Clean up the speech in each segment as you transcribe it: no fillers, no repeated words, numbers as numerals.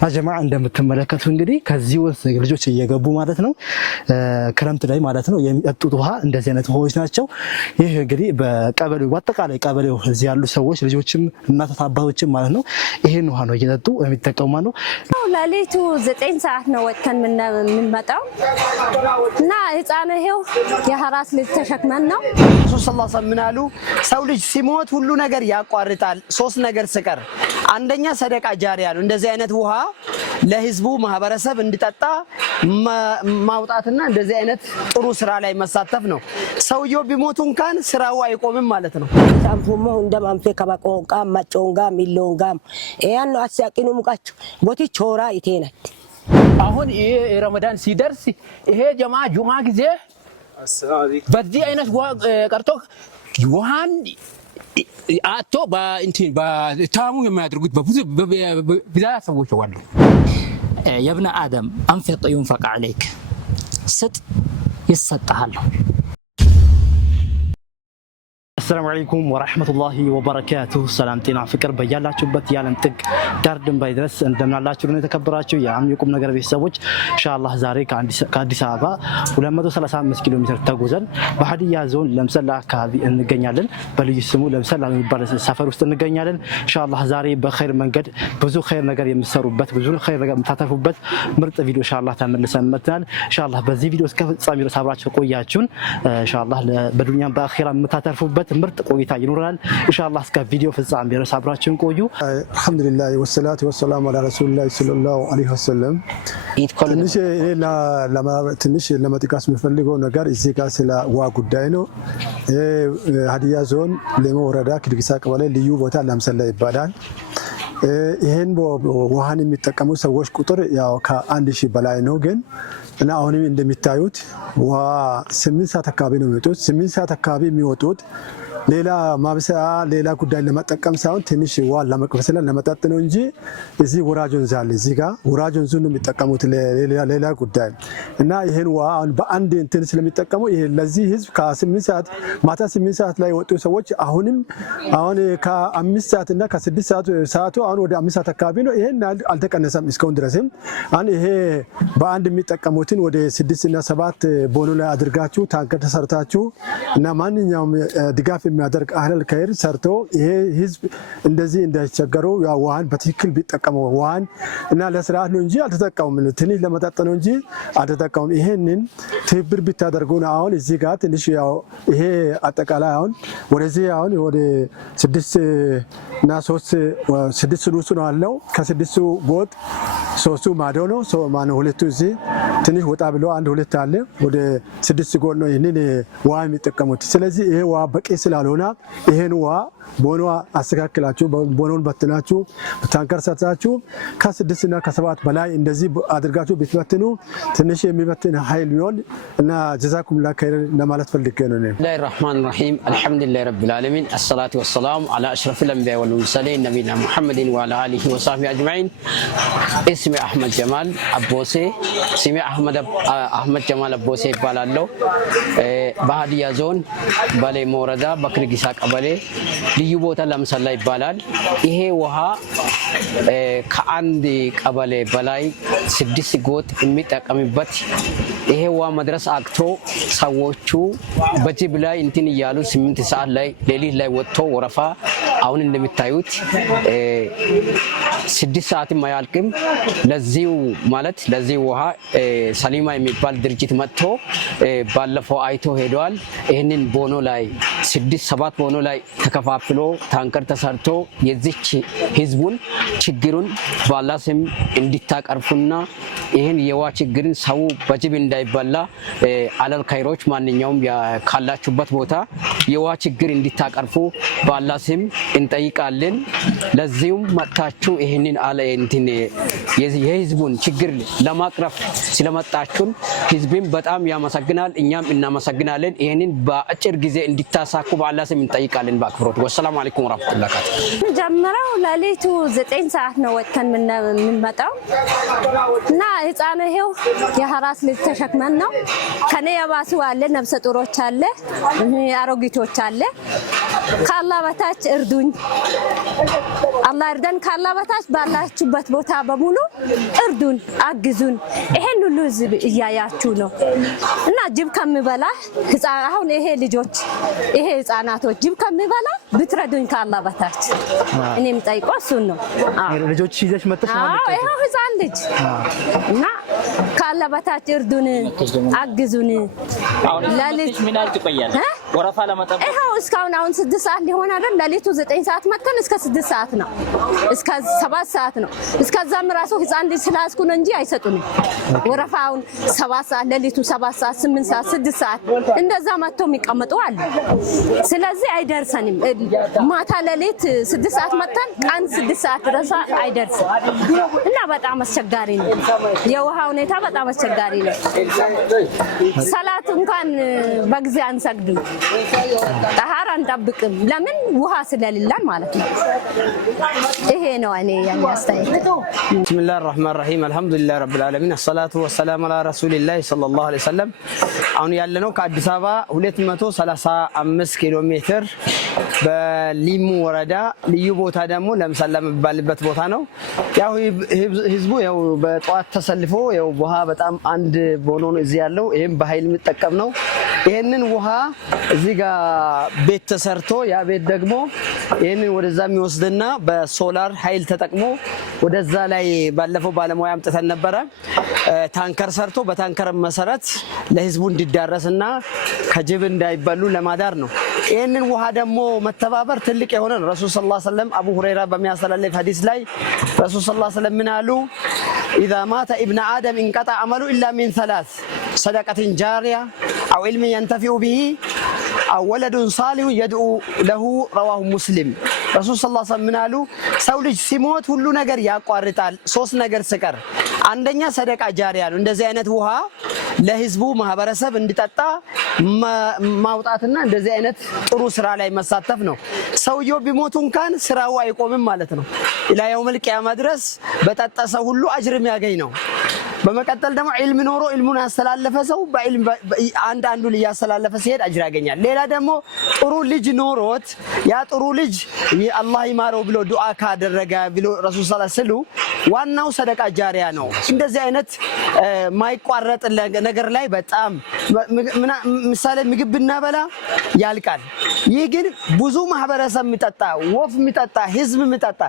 አጀማ እንደምትመለከቱ እንግዲህ ከዚህ ወንዝ ልጆች እየገቡ ማለት ነው ክረምት ላይ ማለት ነው የሚጠጡት ውሃ እንደዚህ አይነት ውሃዎች ናቸው። ይህ እንግዲህ በቀበሌው በአጠቃላይ ቀበሌው እዚህ ያሉ ሰዎች ልጆችም እናት አባቶችም ማለት ነው ይሄን ውሃ ነው እየጠጡ የሚጠቀሙ ማለት ነው። ለሊቱ 9 ሰዓት ነው ወጥተን የምንመጣው እና ህፃን ይሄው የሐራስ ልጅ ተሸክመን ነው። ረሱል ሰለላሁ ዐለይሂ ወሰለም አሉ ሰው ልጅ ሲሞት ሁሉ ነገር ያቋርጣል ሶስት ነገር ስቀር አንደኛ ሰደቃ ጃሪያ ነው። እንደዚህ አይነት ውሃ ለህዝቡ ማህበረሰብ እንዲጠጣ ማውጣትና እንደዚህ አይነት ጥሩ ስራ ላይ መሳተፍ ነው። ሰውየው ቢሞቱ እንኳን ስራው አይቆምም ማለት ነው። ታምፎሞ እንደማንፈ ከባቆንቃ ማጮንጋ ሚሎንጋ ያን አሳቂኑ ሙቃቹ ቦቲ ቾራ ይቴናት አሁን ይሄ ረመዳን ሲደርስ ይሄ ጀማ ጁማ ጊዜ በዚህ አይነት ቀርቶ ውሃን አቶ በእንትን በታሙ የሚያደርጉት በብዙ ብዛት ሰዎች አሉ። يا ابن آدم أنفق ينفق عليك ስጥ ይሰጣል። السلام عليكم ورحمة الله وبركاته سلام تينا فكر بيالاችሁ በት ያለን ጥግ ዳር ድንባይ ድረስ እንደምናላችሁ ነው የተከበራችሁ የአምልኩም ነገር ቤተሰቦች ኢንሻአላህ ዛሬ ከአዲስ አበባ 235 ኪሎ ሜትር ተጉዘን በሀዲያ ዞን ለምሰላ አካባቢ እንገኛለን። በልዩ ስሙ ለምሰላ የሚባል ሰፈር ውስጥ እንገኛለን። ኢንሻአላህ ዛሬ በኸይር መንገድ ብዙ ኸይር ነገር የምትሰሩበት ብዙ ኸይር ነገር የምታተርፉበት ምርጥ ቪዲዮ ኢንሻአላህ ተመልሰን መጥተናል። ኢንሻአላህ በዚህ ቪዲዮ እስከ ፍጻሜ ድረስ አብራችሁ ቆያችሁን ኢንሻአላህ በዱንያም በአኺራ የምታተርፉበት ምርጥ ቆይታ ይኖራል። ኢንሻአላህ እስከ ቪዲዮ ፍጻሜ ድረስ አብራችሁን ቆዩ። አልሐምዱሊላህ ወሰላቱ ወሰላሙ ዐላ ረሱሊላህ ሰለላሁ ዐለይሂ ወሰለም። ትንሽ ለመጥቀስ የምፈልገው ነገር እዚህ ጋር ስለ ውሃ ጉዳይ ነው። ሀዲያ ዞን ሌሞ ወረዳ ኪድጊሳ ቀበሌ ልዩ ቦታ ለምሰላ ይባላል። ይሄን ውሃን የሚጠቀሙ ሰዎች ቁጥር ያው ከ1000 በላይ ነው። ግን እና አሁንም እንደሚታዩት ውሃ 8 ሰዓት አካባቢ ነው የሚወጡት። 8 ሰዓት አካባቢ የሚወጡት ሌላ ማብሰያ ሌላ ጉዳይ ለመጠቀም ሳይሆን ትንሽ ውሃ ለመቅፈስለ ለመጠጥ ነው እንጂ እዚህ ወራጅ ወንዝ አለ። እዚህ ጋር ወራጅ ወንዙን ነው የሚጠቀሙት ሌላ ጉዳይ እና ይሄን ውሃ አሁን በአንድ እንትን ስለሚጠቀሙ ይሄ ለዚህ ህዝብ ከ8 ሰዓት ማታ 8 ሰዓት ላይ ወጡ ሰዎች አሁን ከ5 ሰዓት እና ከ6 ሰዓቱ አሁን ወደ 5 ሰዓት አካባቢ ነው። ይሄን አልተቀነሰም እስካሁን ድረስም አሁን ይሄ በአንድ የሚጠቀሙትን ወደ 6 እና 7 ቦኖ ላይ አድርጋችሁ ታንከር ተሰርታችሁ እና ማንኛውም ድጋፍ የሚያደርግ አህለል ከይር ሰርቶ ይሄ ህዝብ እንደዚህ እንዳይቸገሩ ያው ውሃን በትክክል ቢጠቀሙ ውሃን እና ለስርዓት ነው እንጂ አልተጠቀሙም። ትንሽ ለመጠጥ ነው እንጂ አልተጠቀሙም። ይሄንን ትብብር ቢታደርጉ ነው። አሁን እዚህ ጋር ትንሽ ያው ይሄ አጠቃላይ አሁን ወደዚህ አሁን ወደ 6 እና 6 ስሉሱ ነው አለው። ከ6ቱ ጎጥ 3ቱ ማዶ ነው ማነው ሁለቱ እዚህ ትንሽ ወጣ ብሎ አንድ ሁለት አለ ወደ 6 ጎጥ ነው ይሄንን ውሃ የሚጠቀሙት። ስለዚህ ይሄ ውሃ በቂ ስላልሆነ ይሄን ውሃ ቦኖ አስተካክላችሁ ቦኖን በትናችሁ ታንከር ሰርታችሁ ከ6 እና ከ7 በላይ እንደዚህ አድርጋችሁ ቢትበትኑ ትንሽ የሚበትን ኃይል ቢሆን እና ጀዛኩም ላ ኸይር ለማለት ፈልጌ ነው። ቢስሚላሂ ረህማን ረሂም አልሐምዱሊላሂ ረቢል ዓለሚን አስሰላቱ ወሰላሙ ዐላ አሽረፊል አንቢያ ወል ሙርሰሊን ነቢይና ሙሐመድን ወዐላ አሊሂ ወሰህቢሂ አጅመዒን። እስሚ አህመድ ጀማል አቦሴ ስሜ አህመድ ጀማል አቦሴ ይባላል። በሀዲያ ዞን በሌሞ ወረዳ በኪድጊሳ ቀበሌ ልዩ ቦታ ለምሰላ ይባላል። ይሄ ውሃ ከአንድ ቀበሌ በላይ 6 ጎጥ የሚጠቀምበት ይሄ ውሃ መድረስ አቅቶ ሰዎቹ በጅብ ላይ እንትን እያሉ 8 ሰዓት ላይ ሌሊት ላይ ወጥቶ ወረፋ አሁን እንደሚታዩት 6 ሰዓትም አያልቅም። ለዚሁ ማለት ለዚህ ውሃ ሰሊማ የሚባል ድርጅት መጥቶ ባለፈው አይቶ ሄዷል። ይህንን ቦኖ ላይ 6-7 ቦኖ ላይ ተከፋፍሎ ታንከር ተሰርቶ የዚች ህዝቡን ችግሩን በአላህ ስም እንዲታቀርፉና ይህን የውሃ ችግርን ሰው በጅብ እንዳይበላ አለል ኸይሮች ማንኛውም ካላችሁበት ቦታ የውሃ ችግር እንዲታቀርፉ በአላህ ስም እንጠይቃለን። ለዚሁም መጥታችሁ ይህንን አለ እንትን የህዝቡን ችግር ለማቅረፍ ስለመጣችሁን ህዝብን በጣም ያመሰግናል፣ እኛም እናመሰግናለን። ይህንን በአጭር ጊዜ እንዲታሳኩ በአላህ ስም እንጠይቃለን በአክብሮት። ወሰላሙ አለይኩም ወራህመቱላሂ ወበረካቱ። ጀምረው ለሊቱ 9 ሰዓት ነው ወጥተን የምንመጣው እና ህፃን ይሄው የሐራስ ልጅ ተሸክመን ነው። ከኔ የባሱ አለ ነፍሰ ጡሮች አለ አሮጊቶች አለ ካላ በታች እርዱኝ አላህ እርዳን ካላ በታች ባላችሁበት ቦታ በሙሉ እርዱን አግዙን ይሄን ሁሉ ህዝብ እያያችሁ ነው እና ጅብ ከሚበላ አሁን ይሄ ልጆች ይሄ ህፃናቶች ጅብ ከሚበላ ብትረዱኝ ካላ በታች እኔም ጠይቀው እሱን ነው ልጆች ይዘሽ መጥተሽ ማለት ነው ይሄ ህፃን ልጅ እና ካላ በታች እርዱን አግዙን ለልጅ ምን አልትቆያል ወራፋ ለማጠብ ይሄው እስካሁን አሁን 6 ሰዓት ሊሆን አይደል ለሊቱ 9 ሰዓት መጥተን እስከ 6 ሰዓት ነው እስከ 7 ሰዓት ነው እስከዛም ራሱ ህፃን ልጅ ስላስኩ ነው እንጂ አይሰጡንም ወራፋውን 7 ሰዓት ለሊቱ 7 ሰዓት 8 ሰዓት 6 ሰዓት እንደዛ መጥተው የሚቀመጡ አሉ ስለዚህ አይደርሰንም ማታ ለሊት 6 ሰዓት መጥተን ቀን 6 ሰዓት ድረስ አይደርስም እና በጣም አስቸጋሪ ነው የውሃ ሁኔታ በጣም አስቸጋሪ ነው ሰላት እንኳን በጊዜ አንሰግድም ጠሃራ አንጠብቅም ለምን ውሃ ስለሌለን ማለት ነው ይሄ ነው እኔ ያን አስተያየት ቢስሚላሂር ረህማኒር ረሂም አልহামዱሊላሂ ረብል ዓለሚን الصلاه والسلام على رسول الله صلى الله عليه وسلم አሁን ያለነው ከአዲስ አበባ 235 ኪሎ ሜትር በሊሙ ወረዳ ልዩ ቦታ ደግሞ ለምሳሌ የሚባልበት ቦታ ነው ያው ህዝቡ ያው በጧት ተሰልፎ ያው ውሃ በጣም አንድ ቦኖ ነው እዚህ ያለው ይሄም በኃይል የሚጠቀም ነው ይሄንን ውሃ እዚህ ጋር ቤት ተሰርቶ ያ ቤት ደግሞ ይሄንን ወደዛ የሚወስድና በሶላር ኃይል ተጠቅሞ ወደዛ ላይ ባለፈው ባለሙያ አምጥተን ነበር ታንከር ሰርቶ በታንከር መሰረት ለህዝቡ እንዲዳረስና ከጅብ እንዳይበሉ ለማዳር ነው ይሄንን ውሃ ደግሞ መተባበር ትልቅ የሆነ ረሱል ሰለላሁ ዐለይሂ ወሰለም አቡ ሁረይራ በሚያስተላልፍ ሐዲስ ላይ ረሱል ሰለላሁ ዐለይሂ ወሰለም ምን አሉ اذا مات ابن ادم انقطع عمله الا من ثلاث صدقه جاريه او علم ينتفع به او ولد صالح يدعو له رواه مسلم ረሱል ሰለላሁ ዐለይሂ ወሰለም ምን አሉ ሰው ልጅ ሲሞት ሁሉ ነገር ያቋርጣል ሶስት ነገር ስቀር አንደኛ ሰደቃ ጃሪያ ነው እንደዚህ አይነት ውሃ ለህዝቡ ማህበረሰብ እንዲጠጣ ማውጣትና እንደዚህ አይነት ጥሩ ስራ ላይ መሳተፍ ነው ሰውየው ቢሞቱ እንኳን ስራው አይቆምም ማለት ነው ኢላ የውመል ቂያማ ድረስ በጠጣሰው ሁሉ አጅርም ያገኝ ነው በመቀጠል ደግሞ ዒልም ኖሮ ዒልሙን ያስተላለፈ ሰው በዒልም አንዱ ሊያስተላለፈ ሲሄድ አጅር ያገኛል ሌላ ደግሞ ጥሩ ልጅ ኖሮት ያ ጥሩ ልጅ አላህ ይማረው ብሎ ዱዓ ካደረገ ብሎ ረሱል ሰለላሁ ዐለይሂ ወሰለም ዋናው ሰደቃ ጃሪያ ነው እንደዚህ አይነት ማይቋረጥ ነገር ላይ በጣም ምሳሌ ምግብ ብናበላ ያልቃል ይህ ግን ብዙ ማህበረሰብ የሚጠጣ ወፍ የሚጠጣ ህዝብ የሚጠጣ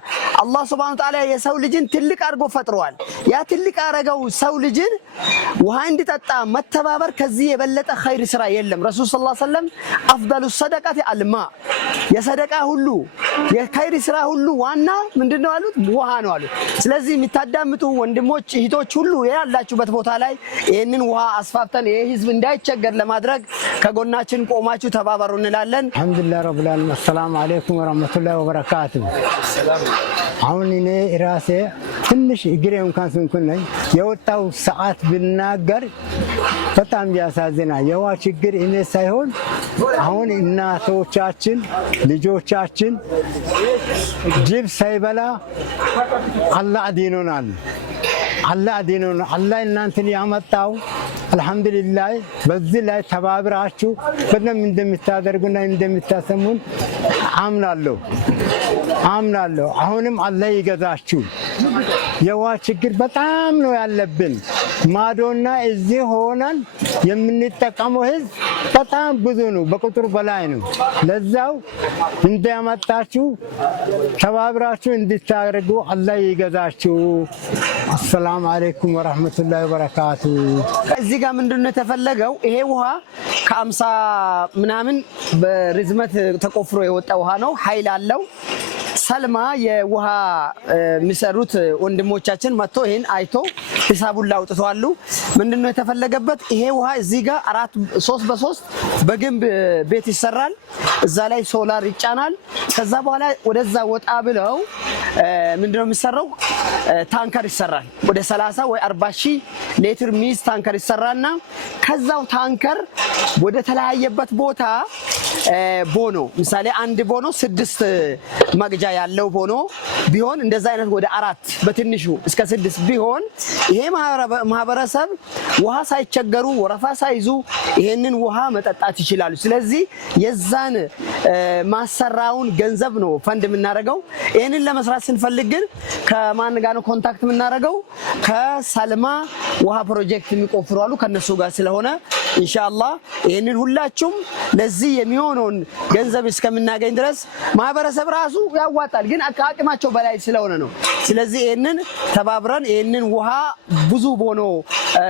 አላህ Subhanahu Wa Ta'ala የሰው ልጅን ትልቅ አርጎ ፈጥሯል ያ ትልቅ አረጋው ሰው ልጅን ውሃ እንዲጠጣ መተባበር ከዚህ የበለጠ ኸይር ስራ የለም ረሱል ሰለላሁ ዐለይሂ ወሰለም አፍዳሉ ሰደቃቲ አልማ የሰደቃ ሁሉ የኸይር ስራ ሁሉ ዋና ምንድነው አሉት ውሃ ነው አሉት ስለዚህ የሚታዳምጡ ወንድሞች እህቶች ሁሉ ያላችሁበት ቦታ ላይ ይሄንን ውሃ አስፋፍተን ይሄ ህዝብ እንዳይቸገር ለማድረግ ከጎናችን ቆማችሁ ተባበሩ እንላለን አልহামዱሊላህ ረብል ዓለሚን አሰላሙ አለይኩም ወራህመቱላሂ ወበረካቱ አሁን እኔ ራሴ ትንሽ እግሬ እንኳን ስንኩን ነኝ የወጣው ሰዓት ብናገር በጣም ያሳዝናል የውሃ ችግር እኔ ሳይሆን አሁን እናቶቻችን ልጆቻችን ጅብ ሳይበላ አላህ አዲኖናል አላህ አዲኖናል አላህ እናንተን ያመጣው አልহামዱሊላህ በዚህ ላይ ተባብራችሁ በደንብ እንደምታደርጉና እንደምታሰሙን አምናለሁ አሁንም አላህ ይገዛችሁ የውሃ ችግር በጣም ነው ያለብን ማዶና እዚህ ሆነን የምንጠቀመው ህዝብ በጣም ብዙ ነው በቁጥር በላይ ነው ለዛው እንደያመጣችሁ ተባብራችሁ እንድታደርጉ አላህ ይገዛችሁ السلام عليكم ورحمة الله وبركاته እዚህ ጋር ምንድነው ተፈለገው ይሄ ውሃ ከ50 ምናምን በርዝመት ተቆፍሮ የወጣ ውሃ ነው ኃይል አለው ሰልማ የውሃ የሚሰሩት ወንድሞቻችን መጥቶ ይሄን አይቶ ሂሳቡን ላውጥተዋሉ ምንድነው የተፈለገበት ይሄ ውሃ እዚህ ጋር 3 በ3 በግንብ ቤት ይሰራል እዛ ላይ ሶላር ይጫናል ከዛ በኋላ ወደዛ ወጣ ብለው ምንድነው የሚሰራው ታንከር ይሰራል ወደ 30 ወይ 40 ሺህ ሊትር ሚስ ታንከር ይሰራልና ከዛው ታንከር ወደ ተለያየበት ቦታ ቦኖ ምሳሌ አንድ ቦኖ 6 መግጃ ያለው ቦኖ ቢሆን እንደዛ አይነት ወደ 4 በትንሹ እስከ 6 ቢሆን ይሄ ማህበረሰብ ውሃ ሳይቸገሩ ወረፋ ሳይዙ ይሄንን ውሃ መጠጣት ይችላሉ። ስለዚህ የዛን ማሰራውን ገንዘብ ነው ፈንድ የምናደርገው። ይሄንን ለመስራት ስንፈልግ ግን ከማን ጋር ነው ኮንታክት የምናደርገው? ከሰልማ ውሃ ፕሮጀክት የሚቆፍሩ አሉ ከነሱ ጋር ስለሆነ ኢንሻአላህ ይሄንን ሁላችሁም ለዚህ የሚሆነውን ገንዘብ እስከምናገኝ ድረስ ማህበረሰብ ራሱ ያዋጣል፣ ግን አቅማቸው በላይ ስለሆነ ነው። ስለዚህ ይሄንን ተባብረን ይሄንን ውሃ ብዙ ቦኖ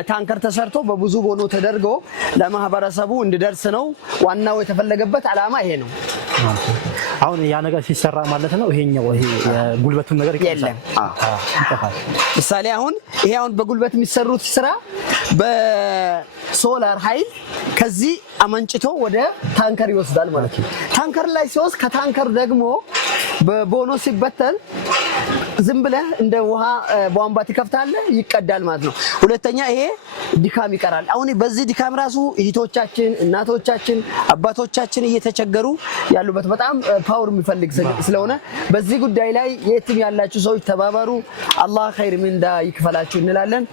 ታንከር ተሰርቶ በብዙ ቦኖ ተደርጎ ለማህበረሰቡ እንዲደርስ ነው ዋናው የተፈለገበት ዓላማ ይሄ ነው። አሁን ያ ነገር ሲሰራ ማለት ነው ይሄኛው ይሄ ጉልበቱን ነገር የለም። ምሳሌ አሁን ይሄ አሁን በጉልበት የሚሰሩት ስራ በሶላር ኃይል ከዚህ አመንጭቶ ወደ ታንከር ይወስዳል ማለት ነው። ታንከር ላይ ሲወስድ ከታንከር ደግሞ በቦኖ ሲበተን ዝም ብለህ እንደ ውሃ ቧንቧ ትከፍታለህ ይቀዳል ማለት ነው። ሁለተኛ ይሄ ድካም ይቀራል። አሁን በዚህ ድካም ራሱ እህቶቻችን፣ እናቶቻችን፣ አባቶቻችን እየተቸገሩ ያሉበት በጣም ፓወር የሚፈልግ ስለሆነ በዚህ ጉዳይ ላይ የትም ያላችሁ ሰዎች ተባበሩ። አላህ ኸይር ምንዳ ይክፈላችሁ እንላለን።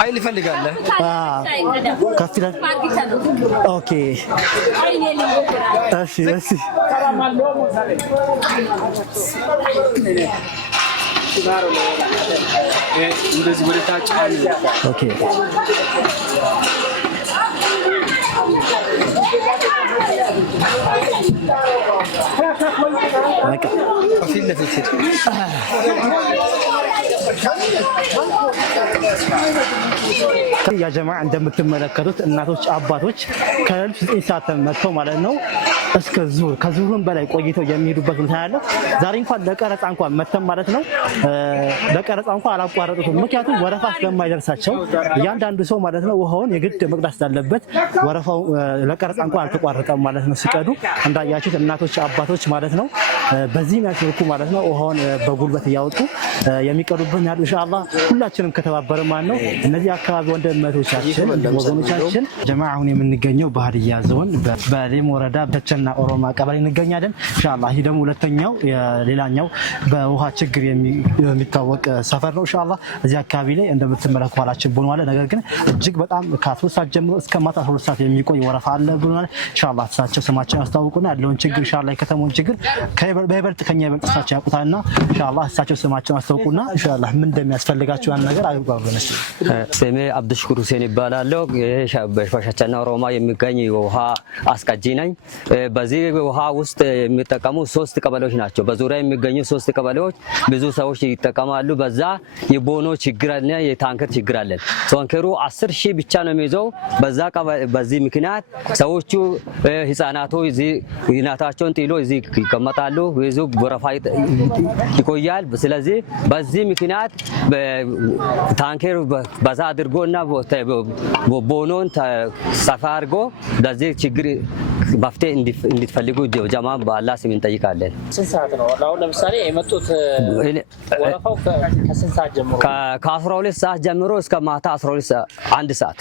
አይል ይፈልጋል ከፍለ ኦኬ እሺ እሺ እንደዚህ ወደ ታች ኦኬ በቃ ከፊት ለፊት ያ ጀማዓ እንደምትመለከቱት እናቶች አባቶች ከሌሊቱ 9 ሰዓት መጥተው ማለት ነው እስከ ዙር ከዙሩም በላይ ቆይተው የሚሄዱበት ሁኔታ ያለ። ዛሬ እንኳን ለቀረጻ እንኳን መተም ማለት ነው ለቀረጻ እንኳን አላቋረጡትም። ምክንያቱም ወረፋ ስለማይደርሳቸው እያንዳንዱ ሰው ማለት ነው ውሃውን የግድ መቅዳት ስላለበት ወረፋው ለቀረጻ እንኳን አልተቋረጠም ማለት ነው። ሲቀዱ እንዳያችሁት እናቶች አባቶች ማለት ነው በዚህ መልኩ ማለት ነው ውሃውን በጉልበት እያወጡ የሚቀዱበት ያሉ ኢንሻአላህ ሁላችንም ከተባበረ ማለት ነው እነዚህ አካባቢ ወንድሞቻችን ወገኖቻችን ጀማዓ አሁን የምንገኘው በሀዲያ ዞን በሌም ወረዳ በቸና ኦሮማ ቀበሌ እንገኛለን ኢንሻአላህ። ይሄ ደግሞ ሁለተኛው ሌላኛው በውሃ ችግር የሚታወቅ ሰፈር ነው ኢንሻአላህ። እዚህ አካባቢ ላይ እንደምትመለከቱ ኋላችን ቡኗል። ነገር ግን እጅግ በጣም ከ3 ሰዓት ጀምሮ እስከ ማታ 12 ሰዓት የሚቆይ ወረፋ አለ ብሏል ኢንሻአላህ። እሳቸው ስማቸውን ያስታውቁና ያለውን ችግር ኢንሻአላህ የከተማውን ችግር በይበልጥ ከኛ ይበልጥ እሳቸው ያውቁታልና ኢንሻአላህ እሳቸው ስማቸውን ያስታውቁና ኢንሻአላህ ምን እንደሚያስፈልጋቸው ያን ነገር አይጓጉነሽ። ስሜ አብዱሽኩር ሁሴን ይባላለሁ። በሸቸና ኦሮማ የሚገኝ ውሃ አስቀጂ ነኝ። በዚህ ውሃ ውስጥ የሚጠቀሙ 3 ቀበሌዎች ናቸው። በዙሪያ የሚገኙ 3 ቀበሌዎች ብዙ ሰዎች ይጠቀማሉ። በዛ የቦኖ ችግር አለ፣ የታንከር ችግር አለ። ታንከሩ 10,000 ብቻ ነው የሚይዘው። በዚህ ምክንያት ሰዎቹ ህፃናቶች እዚህ እናታቸውን ጥሎ እዚህ ይቀመጣሉ፣ ብዙ ወረፋ ይቆያል። ስለዚህ በዚህ ምክንያት ታንከር በዛ አድርጎና ቦኖን ሰፋ አድርጎ ለዚህ ችግር መፍትሄ እንድትፈልጉ ጀማ በአላህ ስም እንጠይቃለን። ስንት ሰዓት ነው አሁን ለምሳሌ የመጡት ወረፋው ከስንት ሰዓት ጀምሮ? ከ12 ሰዓት ጀምሮ እስከ ማታ 1 ሰዓት።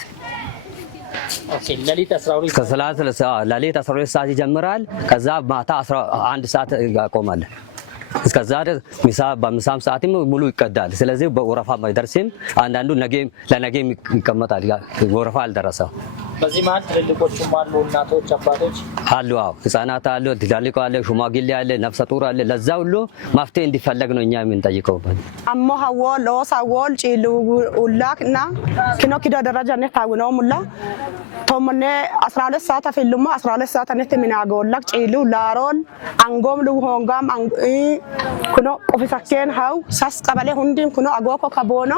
ኦኬ ለሊት 12 ሰዓት ይጀምራል። ከዛ ማታ 11 ሰዓት ያቆማል። እስከዛ በምሳም ሰዓትም ሙሉ ይቀዳል። ስለዚህ በወረፋ አይደርስም። አንዳንዱ ለነገም ይቀመጣል። ወረፋ አልደረሰም። በዚህ መሀል ትልልቆችም አሉ፣ እናቶች አባቶች አሉ። አዎ ህፃናት አሉ፣ ትላልቅ አለ፣ ሽማግሌ አለ፣ ነፍሰ ጡር አለ። ለዛ ሁሉ መፍትሄ እንዲፈለግ ነው እኛ የምንጠይቀው። አሞ ሀወል ለወሳወል ጪሉ ኡላክና ኪኖ ኪዶ ደረጃ ነው ታውነው ሙላ ቶመኔ 12 ሰዓት አፈልማ 12 ሰዓት አነት ሚናጎላክ ጪሉ ላሮል አንጎም ልሆንጋም ኩኖ ኦፊሳኬን ሀው ሳስ ቀበሌ ሁንዲም ኩኖ አጎኮ ከቦኖ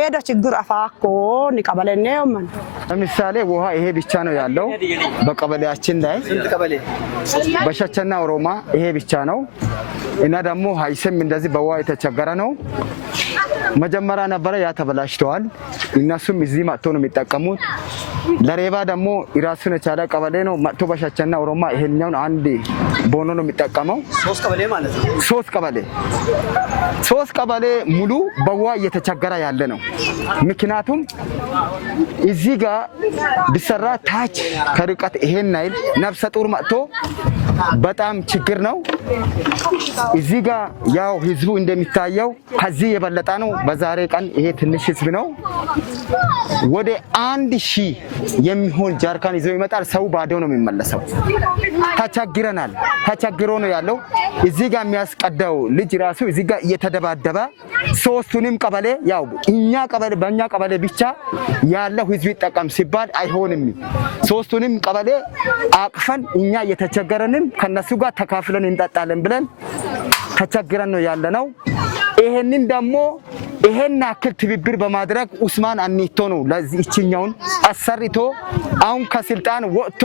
ኤዶ ችግር አፋኮ ንቀበለኔው ማን ለምሳሌ ውሃ ይሄ ብቻ ነው ያለው በቀበሌያችን ላይ። በሸቸና ኦሮማ ይሄ ብቻ ነው እና ደግሞ ሀይስም እንደዚህ በውሃ የተቸገረ ነው። መጀመሪያ ነበረ ያ ተበላሽተዋል። እነሱም እዚህ መጥቶ ነው የሚጠቀሙት። ለሬባ ደግሞ ራሱን የቻለ ቀበሌ ነው መጥቶ በሻቻና ኦሮማ ይሄኛውን አንድ ቦኖ ነው የሚጠቀመው። 3 ቀበሌ ማለት ነው። 3 ቀበሌ ሙሉ በውሃ እየተቸገረ ያለ ነው። ምክንያቱም እዚህ ጋር ቢሰራ ታች ከርቀት ይሄን ናይል ነፍሰ ጡር መጥቶ በጣም ችግር ነው። እዚህ ጋር ያው ህዝቡ እንደሚታየው ከዚህ የበለጠ ነው። በዛሬ ቀን ይሄ ትንሽ ህዝብ ነው። ወደ 1000 የሚሆን ጃርካን ይዞ ይመጣል። ሰው ባዶ ነው የሚመለሰው። ተቸግረናል። ተቸግሮ ነው ያለው። እዚህ ጋር የሚያስቀዳው ልጅ ራሱ እዚህ ጋር እየተደባደበ 3ቱንም ቀበሌ ያው እኛ ቀበሌ በእኛ ቀበሌ ብቻ ያለው ህዝብ ይጠቀም ሲባል አይሆንም። 3ቱንም ቀበሌ አቅፈን እኛ እየተቸገረንን ከነሱ ጋር ተካፍለን እንጠጣለን ብለን ተቸግረን ነው ያለነው። ይሄንን ደግሞ ይሄን አክል ትብብር በማድረግ ኡስማን አኒቶ ነው ለዚህ እችኛውን አሰርቶ አሁን ከስልጣን ወጥቶ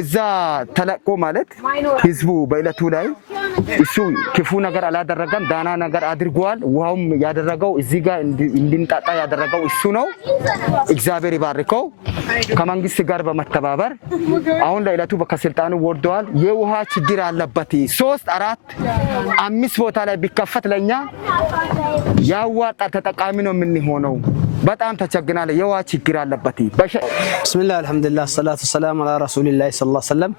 እዛ ተለቆ ማለት ህዝቡ በእለቱ ላይ እሱ ክፉ ነገር አላደረገም፣ ዳና ነገር አድርጓል። ውሃውም ያደረገው እዚህ ጋር እንድንጣጣ ያደረገው እሱ ነው። እግዚአብሔር ይባርከው። ከመንግስት ጋር በመተባበር አሁን ለእለቱ ከስልጣኑ ወርደዋል። የውሃ ችግር አለበት። 3 4 5 ቦታ ላይ ቢከፈት ለኛ ያዋጣ ተጠቃሚ ነው የምንሆነው። በጣም ተቸግናለ። የውሃ ችግር አለበት። ቢስሚላህ አልሐምዱሊላህ ሰላቱ ሰላም አላ ረሱሊላህ ሰለላሁ ዐለይሂ ወሰለም።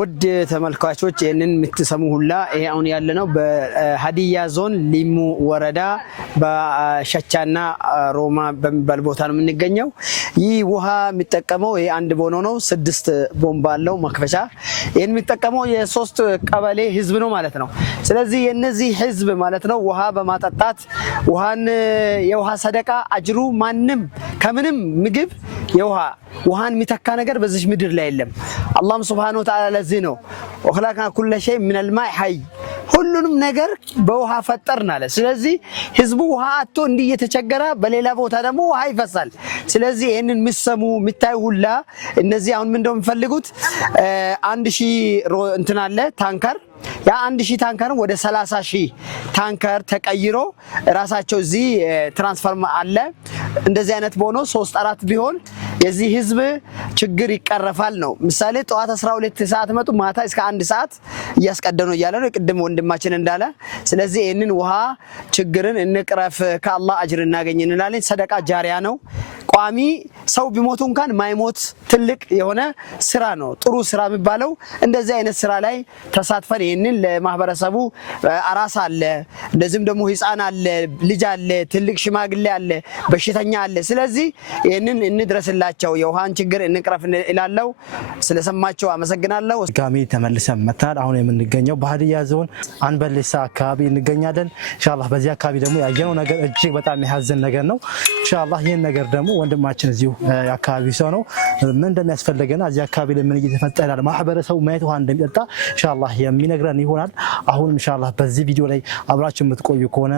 ውድ ተመልካቾች ይሄንን የምትሰሙ ሁላ ይሄ አሁን ያለነው በሀዲያ ዞን ሊሙ ወረዳ በሸቻና ሮማ በሚባል ቦታ ነው የምንገኘው። ይህ ውሃ የሚጠቀመው ይሄ አንድ ቦኖ ነው። 6 ቦምባ አለው መክፈቻ። ይሄን የሚጠቀመው የ3 ቀበሌ ህዝብ ነው ማለት ነው። ስለዚህ የነዚህ ህዝብ ማለት ነው ውሃ በማጠጣት የውሃ ሰደቃ አጅሩ ማንም ከምንም ምግብ ውሃን የሚተካ ነገር በዚህ ምድር ላይ የለም። አላህም ሱብሃነሁ ወተዓላ ለዚህ ነው ወኸለቅና ኩለ ሸይ ሚነል ማኢ ሐይ ሁሉንም ነገር በውሃ ፈጠርን አለ። ስለዚህ ህዝቡ ውሃ አጥቶ እንዲህ እየተቸገረ በሌላ ቦታ ደግሞ ውሃ ይፈሳል። ስለዚህ ይሄንን ምሰሙ ምታይ ሁላ እነዚህ አሁን ምን እንደሚፈልጉት 1000 እንትን አለ ታንከር ያ 1000 ታንከር ወደ 30000 ታንከር ተቀይሮ ራሳቸው እዚህ ትራንስፈርም አለ። እንደዚህ አይነት ቦኖ 3 4 ቢሆን የዚህ ህዝብ ችግር ይቀረፋል ነው። ምሳሌ ጠዋት 12 ሰዓት መጡ ማታ እስከ 1 ሰዓት እያስቀደኑ እያለ ነው ቅድም ወንድማችን እንዳለ። ስለዚህ ይሄንን ውሃ ችግርን እንቅረፍ፣ ከአላህ አጅር እናገኝ እንላለን። ሰደቃ ጃሪያ ነው። ቋሚ ሰው ቢሞቱ እንኳን ማይሞት ትልቅ የሆነ ስራ ነው። ጥሩ ስራ የሚባለው እንደዚህ አይነት ስራ ላይ ተሳትፈን ይሄንን ለማህበረሰቡ አራስ አለ፣ እንደዚህም ደግሞ ህፃን አለ፣ ልጅ አለ፣ ትልቅ ሽማግሌ አለ፣ በሽተኛ አለ። ስለዚህ ይሄንን እንድረስላቸው፣ የውሃን ችግር እንቅረፍ እላለሁ። ስለሰማችሁ አመሰግናለሁ። ጋሚ ተመልሰን መጣል። አሁን የምንገኘው በሀዲያ ዞን አንበሌሳ አካባቢ እንገኛለን። ኢንሻአላህ በዚህ አካባቢ ደግሞ ያየነው ነገር እጅግ በጣም የሚያዝን ነገር ነው። ኢንሻአላህ ይሄን ነገር ደግሞ ወንድማችን እዚሁ አካባቢ ሰው ነው ምን እንደሚያስፈልገና እዚህ አካባቢ ላይ ምን እየተፈጠረ ያለ ማህበረሰቡ ማየት ውሃ እንደሚጠጣ ኢንሻአላህ የሚነግረን ይሆናል። አሁን ኢንሻአላህ በዚህ ቪዲዮ ላይ አብራችሁ የምትቆዩ ከሆነ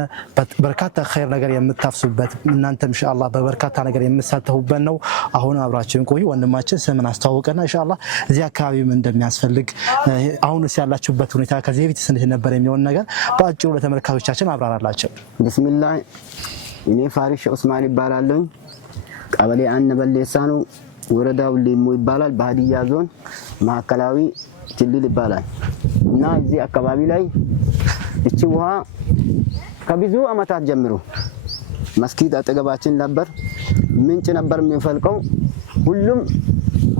በርካታ ኸይር ነገር የምታፍሱበት እናንተም ኢንሻአላህ በበርካታ ነገር የምትሳተፉበት ነው። አሁን አብራችሁን ቆዩ። ወንድማችን ስምን አስተዋውቀና ኢንሻአላህ እዚህ አካባቢ ምን እንደሚያስፈልግ አሁንስ ያላችሁበት ሁኔታ ከዚህ በፊት እንዴት ነበር የሚሆን ነገር በአጭሩ ለተመልካቾቻችን አብራራላችሁ። ቢስሚላህ እኔ ፋሪሽ ዑስማን ይባላልኝ። ቀበሌ አንበሌሳ ነው። ወረዳው ሊሙ ይባላል። በሀዲያ ዞን ማዕከላዊ ክልል ይባላል። እና እዚህ አካባቢ ላይ እቺ ውሃ ከብዙ አመታት ጀምሮ መስጊድ አጠገባችን ነበር፣ ምንጭ ነበር የሚፈልቀው። ሁሉም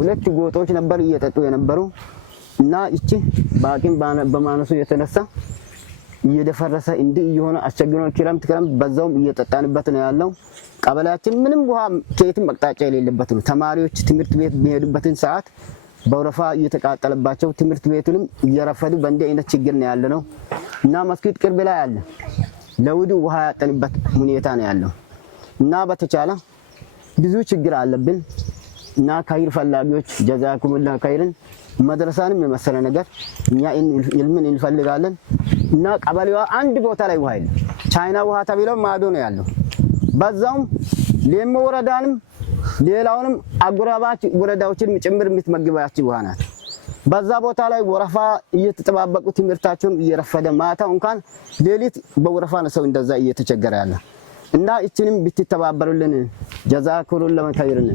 2 ጎጦች ነበር እየጠጡ የነበሩ እና እቺ ባቂም በማነሱ የተነሳ እየደፈረሰ እንዲህ እየሆነ አስቸግሮ ክረምት በዛውም እየጠጣንበት ነው ያለው። ቀበሌያችን ምንም ውሃ ከየትም አቅጣጫ የሌለበት ነው። ተማሪዎች ትምህርት ቤት የሚሄዱበትን ሰዓት በወረፋ እየተቃጠለባቸው ትምህርት ቤቱንም እየረፈዱ በእንዲህ አይነት ችግር ነው ያለነው እና መስጊድ ቅርብ ላይ አለ። ለውዱ ውሃ ያጠንበት ሁኔታ ነው ያለው እና በተቻለ ብዙ ችግር አለብን እና ካይር ፈላጊዎች ጀዛኩሙላህ ካይርን መድረሳንም የመሰለ ነገር እኛ ኢልምን እንፈልጋለን እና ቀበሌዋ አንድ ቦታ ላይ ውሃ የለም። ቻይና ውሃ ተብለው ማዶ ነው ያለው። በዛውም ሌሞ ወረዳንም ሌላውንም አጎራባች ወረዳዎችን ጭምር የምትመግባች ውሃ ናት በዛ ቦታ ላይ ወረፋ እየተጠባበቁ ትምህርታቸውን እየረፈደ ማታው እንኳን ሌሊት በወረፋ ነው ሰው እንደዛ እየተቸገረ ያለ እና እቺንም ብትተባበሩልን ጀዛኩሙላሁ ለመታይርን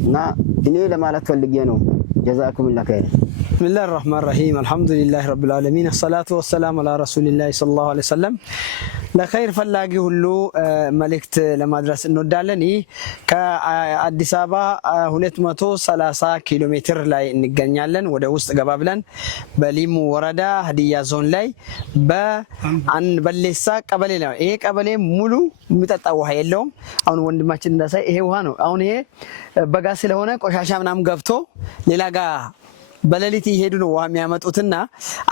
እና እኔ ለማለት ፈልጌ ነው ጀዛኩሙላሁ ኸይር بسم الله الرحمن الرحيم الحمد لله رب العالمين الصلاة والسلام على رسول الله صلى الله عليه وسلم ለኸይር ፈላጊ ሁሉ መልእክት ለማድረስ እንወዳለን። ይህ ከአዲስ አበባ 230 ኪሎ ሜትር ላይ እንገኛለን። ወደ ውስጥ ገባ ብለን በሊሙ ወረዳ ሀዲያ ዞን ላይ በአንበሌሳ ቀበሌ ነው። ይሄ ቀበሌ ሙሉ የሚጠጣ ውሃ የለውም። አሁን ወንድማችን እንዳሳይ ይሄ ውሃ ነው። አሁን ይሄ በጋ ስለሆነ ቆሻሻ ምናምን ገብቶ ሌላ ጋር በሌሊት ይሄዱ ነው ውሃ የሚያመጡትና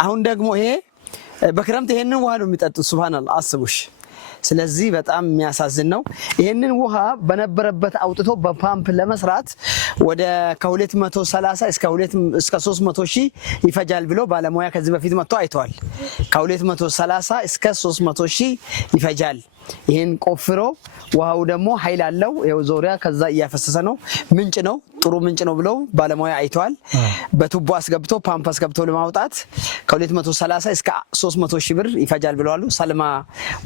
አሁን ደግሞ ይሄ በክረምት ይሄንን ውሃ ነው የሚጠጡት። ሱብሃንአላህ አስቡሽ። ስለዚህ በጣም የሚያሳዝን ነው። ይሄንን ውሃ በነበረበት አውጥቶ በፓምፕ ለመስራት ወደ ከ230 እስከ 300 ሺህ ይፈጃል ብሎ ባለሙያ ከዚህ በፊት መጥቶ አይተዋል። ከ230 እስከ 300 ሺህ ይፈጃል። ይሄን ቆፍሮ ውሃው ደግሞ ኃይል አለው። ይሄው ዞሪያ ከዛ እያፈሰሰ ነው። ምንጭ ነው፣ ጥሩ ምንጭ ነው ብለው ባለሙያ አይተዋል። በቱቦ አስገብቶ ፓምፕ አስገብቶ ለማውጣት ከ230 እስከ 300 ሺህ ብር ይፈጃል ብለዋል። ሰልማ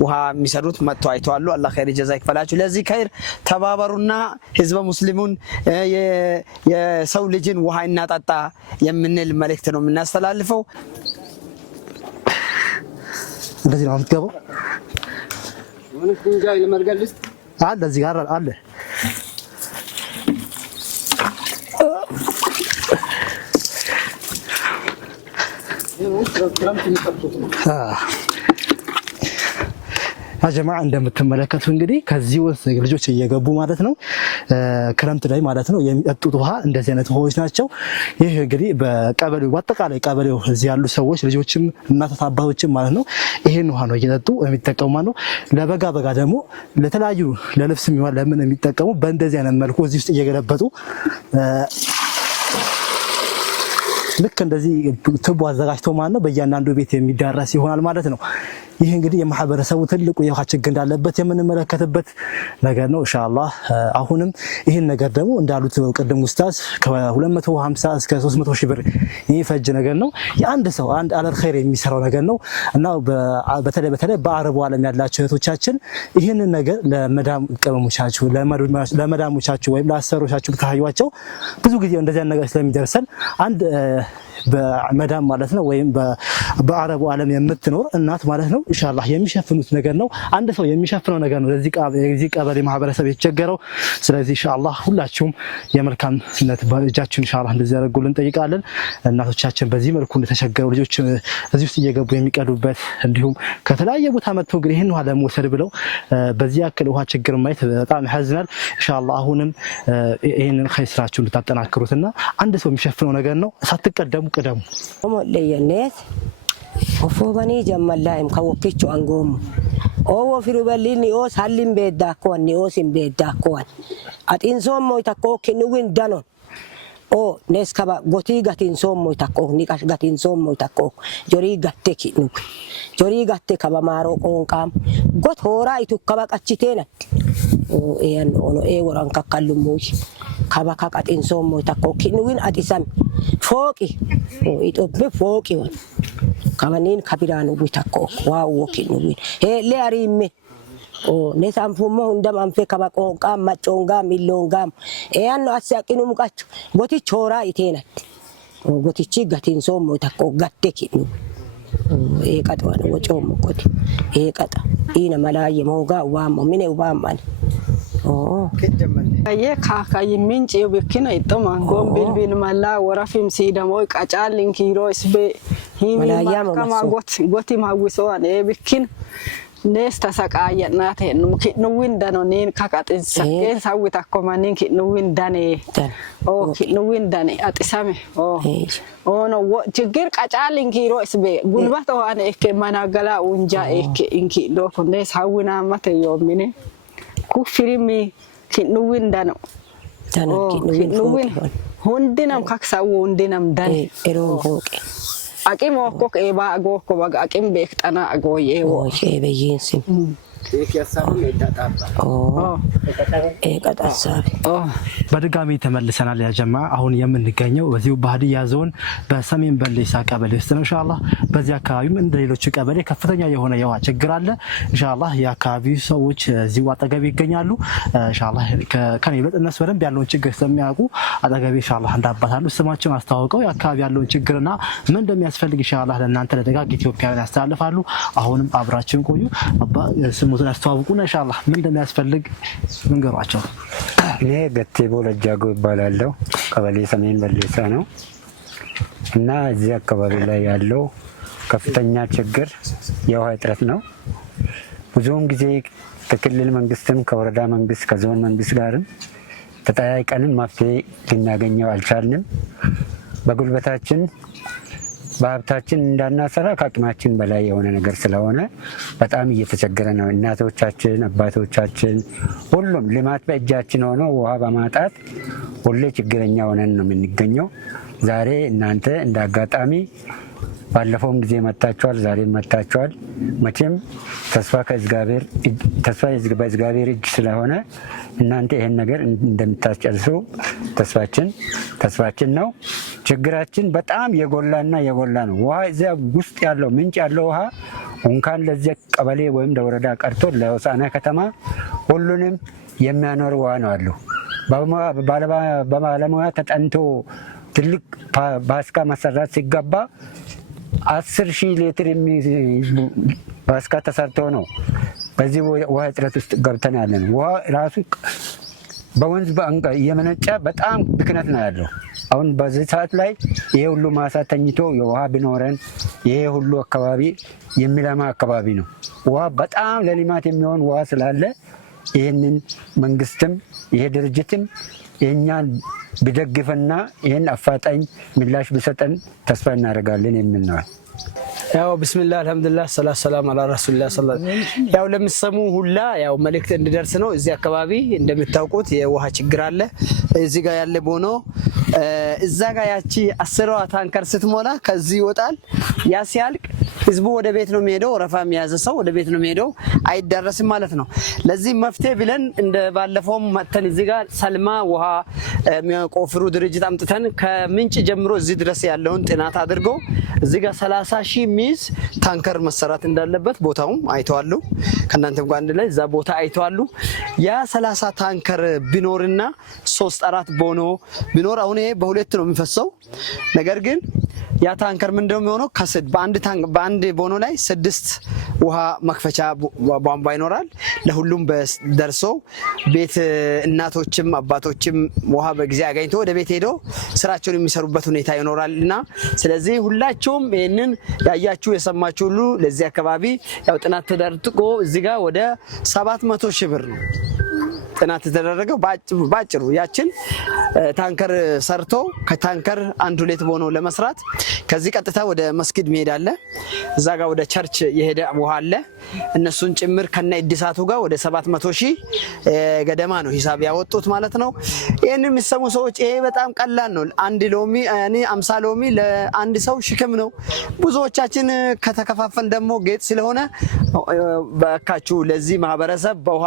ውሃ የሚሰሩት መጥቶ አይተዋል። አላህ ኸይር ጀዛ ይክፈላችሁ። ለዚህ ኸይር ተባበሩና ህዝበ ሙስሊሙን የሰው ልጅን ውሃ እናጣጣ የምንል መልእክት ነው የምናስተላልፈው። እንደዚህ ነው የምትገባው። ምን ድንጋይ ለመርገልስ አለ እዚህ ጋር አለ። አጀማ እንደምትመለከቱ እንግዲህ ከዚህ ውስጥ ልጆች እየገቡ ማለት ነው ክረምት ላይ ማለት ነው የሚጠጡት ውሃ እንደዚህ አይነት ውሃዎች ናቸው። ይህ እንግዲህ በቀበሌው በአጠቃላይ ቀበሌው እዚህ ያሉ ሰዎች ልጆችም እናት አባቶችም ማለት ነው ይሄን ውሃ ነው እየጠጡ የሚጠቀሙ ማለት ነው። ለበጋ ደግሞ ለተለያዩ ለልብስ የሚሆን ለምን የሚጠቀሙ በእንደዚህ አይነት መልኩ እዚህ ውስጥ እየገለበጡ ልክ እንደዚህ ቱቦ አዘጋጅተው ማለት ነው በእያንዳንዱ ቤት የሚዳረስ ይሆናል ማለት ነው። ይህ እንግዲህ የማህበረሰቡ ትልቁ የውሃ ችግር እንዳለበት የምንመለከትበት ነገር ነው። ኢንሻአላህ አሁንም ይህን ነገር ደግሞ እንዳሉት ቅድም ኡስታዝ ከ250 እስከ 300 ሺህ ብር የሚፈጅ ነገር ነው። የአንድ ሰው አንድ አለል ኸይር የሚሰራው ነገር ነው እና በተለይ በአረቡ ዓለም ያላችሁ እህቶቻችን ይህንን ነገር ለመዳም ቀመሞቻችሁ ለመዳሞቻችሁ ወይም ለአሰሮቻችሁ ብታዩዋቸው ብዙ ጊዜ እንደዚህ አይነት ነገር ስለሚደርሰን አንድ በመዳም ማለት ነው ወይም በአረቡ ዓለም የምትኖር እናት ማለት ነው ኢንሻአላህ የሚሸፍኑት ነገር ነው። አንድ ሰው የሚሸፍነው ነገር ነው ለዚህ ቀበሌ ማህበረሰብ የተቸገረው። ስለዚህ ኢንሻአላህ ሁላችሁም የመልካምነት በእጃችሁን ኢንሻአላህ እንድትዘረጉልን እንጠይቃለን። እናቶቻችን በዚህ መልኩ እንደተቸገሩ ልጆች እዚህ ውስጥ እየገቡ የሚቀዱበት እንዲሁም ከተለያየ ቦታ መጥተው ግን ይሄን ውሃ ለመውሰድ ብለው በዚህ ያክል ውሃ ችግር ማየት በጣም ያሳዝናል። ኢንሻአላህ አሁንም ይሄንን ኸይር ስራችሁን እንድታጠናክሩትና አንድ ሰው የሚሸፍነው ነገር ነው ሳትቀደሙ ቅደሙ ሞለየነት ኦፎባኒ ጀመላይም ከወክቹ አንጎም ኦዎ ፍሩበሊኒ ኦስ ሀሊም ቤዳኮን ኒኦስም ቤዳኮን አጢንሶም ሞይታኮ ኪኑዊን ዳኖን ኦ ነስከባ ጎቲ ጋቲንሶም ሞይታኮ ኒቃሽ ጋቲንሶም ሞይታኮ ጆሪ ጋቴ ኪኑ ጆሪ ጋቴ ከበማሮ ቆንቃም ጎት ሆራ ኢቱ ከበቃችቴነት ያን ኦኖ ወራን ከካሉሞሽ ከበካ ጋቲንሶም ሞይታኮ ኪኑዊን አጢሳም ፎቂ ኢትዮጵያ ፎቂ ወን ከማኒን ከቢራኑ ቢታኮ ዋው ወኪኑዊን ለአሪሜ ነሳንፉሞ እንደም አንፌ ከበቆንቃ ማጮንጋ ሚሎንጋም ያን አስያቂኑ ሙቃቹ ጎቲ ቾራ ኢቴናት ጎቲቺ ጋቲንሶ ሞታኮ ጋቴኪኑ ቀጠዋን ወጮም ጎቲ ቀጣ ኢነ መላየ ሞጋ ዋሞ ሚኔ ዋማን Ye kaka yiminchi yobikina itoma gombil bil mala warafim sidamo qacalin kiro isbe himi kama goti mawiso ane bikin nesta sakaya nate no windano nin kakatin saken sawita komanin ki no windane o ki no windane atisame o no jigir qacalin kiro isbe gulbato ane ke managala unja ke inki do konde sawina mate yomine ku firimi kinuwin dano kinuwin hundinam kaksa hundinam dane eron hoke akim okok eba agok ko bag akim bektana agoye wo shebe yinsim በድጋሚ ተመልሰናል ያ ጀማ። አሁን የምንገኘው በዚሁ በሀዲያ ዞን በሰሜን በሌሳ ቀበሌ ውስጥ ነው ኢንሻአላህ። በዚህ አካባቢም እንደ ሌሎች ቀበሌ ከፍተኛ የሆነ የውሃ ችግር አለ ኢንሻአላህ። የአካባቢው ሰዎች እዚሁ አጠገብ ይገኛሉ ኢንሻአላህ። ከኔ ይበልጥ እነሱ በደንብ ያለውን ችግር ስለሚያውቁ አጠገቤ ኢንሻአላህ እንዳባታሉ። ስማቸውን አስተዋውቀው የአካባቢ ያለውን ችግርና ምን እንደሚያስፈልግ ኢንሻአላህ ለእናንተ ለደጋግ ኢትዮጵያውያን ያስተላልፋሉ። አሁንም አብራችሁን ቆዩ። አባ ስሙትን አስተዋውቁና ኢንሻአላህ ምን እንደሚያስፈልግ መንገሯቸው። እኔ ገቴቦ ለጃጎ ይባላለሁ። ቀበሌ ሰሜን በሌሳ ነው እና እዚህ አካባቢ ላይ ያለው ከፍተኛ ችግር የውሃ እጥረት ነው። ብዙውን ጊዜ ከክልል መንግስትም ከወረዳ መንግስት ከዞን መንግስት ጋርም ተጠያይቀንም መፍትሄ ልናገኘው አልቻልንም። በጉልበታችን በሀብታችን እንዳናሰራ ከአቅማችን በላይ የሆነ ነገር ስለሆነ በጣም እየተቸገረ ነው። እናቶቻችን፣ አባቶቻችን ሁሉም ልማት በእጃችን ሆኖ ውሃ በማጣት ሁሌ ችግረኛ ሆነን ነው የምንገኘው። ዛሬ እናንተ እንደ አጋጣሚ ባለፈውም ጊዜ መጣችኋል፣ ዛሬም መጣችኋል። መቼም ተስፋ በእግዚአብሔር እጅ ስለሆነ እናንተ ይሄን ነገር እንደምታስጨርሱ ተስፋችን ነው። ችግራችን በጣም የጎላ ነው። ውሃ እዚያ ውስጥ ያለው ምንጭ ያለው ውሃ እንኳን ለዚህ ቀበሌ ወይም ለወረዳ ቀርቶ ለሆሳዕና ከተማ ሁሉንም የሚያኖር ውሃ ነው አለው። በባለሙያ ተጠንቶ ትልቅ ባስካ መሰራት ሲገባ 10,000 ሊትር ባስካ ተሰርቶ ነው በዚህ ውሃ እጥረት ውስጥ ገብተን ያለን። ውሃ ራሱ በወንዝ የመነጨ በጣም ብክነት ነው ያለው። አሁን በዚህ ሰዓት ላይ ይሄ ሁሉ ማሳ ተኝቶ የውሃ ቢኖረን ይሄ ሁሉ አካባቢ የሚለማ አካባቢ ነው። ውሃ በጣም ለልማት የሚሆን ውሃ ስላለ ይህንን መንግስትም ይሄ ድርጅትም የእኛን ቢደግፍና ይህን አፋጣኝ ምላሽ ቢሰጠን ተስፋ እናደርጋለን የሚል ነው። ያው ቢስሚላህ አልহামዱሊላህ ሰላም አላ ረሱልላህ ሰለላሁ ያው ለምሰሙ ሁላ ያው መልእክት እንዲደርስ ነው። እዚህ አካባቢ እንደምታውቁት የውሃ ችግር አለ። እዚህ ጋር ያለ ቦኖ እዛ ጋር ያቺ 10 ታንከር ስትሞላ ከዚህ ይወጣል። ያ ሲያልቅ ህዝቡ ወደ ቤት ነው የሚሄደው። ረፋ የሚያዘ ሰው ወደ ቤት ነው የሚሄደው፣ አይዳረስም ማለት ነው። ለዚህ መፍትሄ ብለን እንደ ባለፈው መተን እዚህ ጋር ሰልማ ውሃ የሚቆፍሩ ድርጅት አምጥተን ከምንጭ ጀምሮ እዚህ ድረስ ያለውን ጥናት አድርጎ እዚህ ጋር 30,000 ሚዝ ታንከር መሰራት እንዳለበት ቦታውም አይተዋሉ። ከእናንተም ጋር አንድ ላይ እዛ ቦታ አይተዋሉ። ያ 30 ታንከር ቢኖርና 3-4 ቦኖ ቢኖር አሁን ይሄ በሁለት ነው የሚፈሰው። ነገር ግን ያ ታንከር ምን እንደሚሆነው ከስድ በአንድ ቦኖ ላይ 6 ውሃ መክፈቻ ቧንቧ ይኖራል። ለሁሉም ደርሶ ቤት እናቶችም አባቶችም ውሃ በጊዜ አገኝቶ ወደ ቤት ሄዶ ስራቸውን የሚሰሩበት ሁኔታ ይኖራልና ስለዚህ ሁላችሁም ይሄንን ያያችሁ የሰማችሁ ሁሉ ለዚህ አካባቢ ያው ጥናት ተደርጎ እዚህ ጋር ወደ 700,000 ብር ነው ጥናት ተደረገው ባጭሩ ያችን ታንከር ሰርቶ ከታንከር 1-2 ቦኖ ለመስራት ከዚህ ቀጥታ ወደ መስጊድ መሄድ አለ። እዛ ጋር ወደ ቸርች የሄደ ውሃ አለ። እነሱን ጭምር ከነ እድሳቱ ጋር ወደ 700,000 ገደማ ነው ሂሳብ ያወጡት ማለት ነው። ይሄንን የሚሰሙ ሰዎች ይሄ በጣም ቀላል ነው። 1 ሎሚ እኔ 50 ሎሚ ለአንድ ሰው ሽክም ነው። ብዙዎቻችን ከተከፋፈል ደግሞ ጌጥ ስለሆነ በካችሁ ለዚህ ማህበረሰብ በውሃ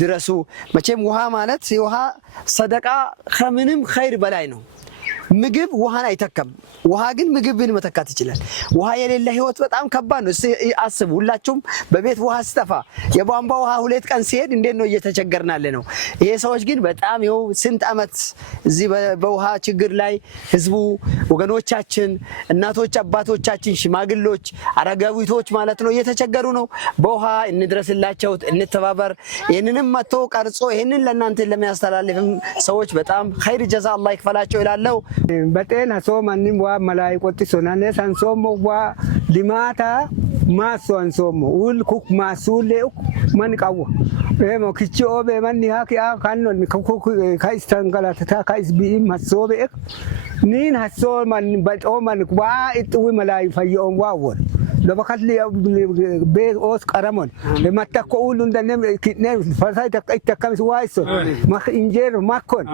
ድረሱ። መቼም ውሃ ማለት የውሃ ሰደቃ ከምንም ኸይር በላይ ነው። ምግብ ውሃን አይተካም። ውሃ ግን ምግብን መተካት ይችላል። ውሃ የሌለ ህይወት በጣም ከባድ ነው። አስቡ ሁላችሁም በቤት ውሃ ሲጠፋ የቧንቧ ውሃ 2 ቀን ሲሄድ እንዴት ነው እየተቸገርናለ ነው። ይሄ ሰዎች ግን በጣም ይኸው ስንት አመት እዚህ በውሃ ችግር ላይ ህዝቡ ወገኖቻችን፣ እናቶች፣ አባቶቻችን፣ ሽማግሎች፣ አረጋዊቶች ማለት ነው እየተቸገሩ ነው። በውሃ እንድረስላቸው፣ እንተባበር። ይሄንንም መጥቶ ቀርጾ ይሄንን ለእናንተ ለሚያስተላልፍም ሰዎች በጣም ኸይር ጀዛ አላህ ይክፈላቸው ይላለው። በጤና ሶማንም ዋ መላይ ቆጥ ሶናኔ ሳንሶሞ ዋ ሊማታ ማሶ አንሶሞ ኡል ኩክ ማሱሌ ማን ቃው ኤሞ ክቺ ኦቤ ማን ሃኪያ ካኖ ኩክ ካይስተንጋላታ ካይስ ቢም ማሶቤ ኒን ሀሶ ማን በጦ ማን ዋ ኢጥዊ መላይ ፈየኦም ዋወር لبكت لي بيت أوس كرمون ما تقول عندنا كنا فرصة تكمل وايسون ما إنجيل ما كون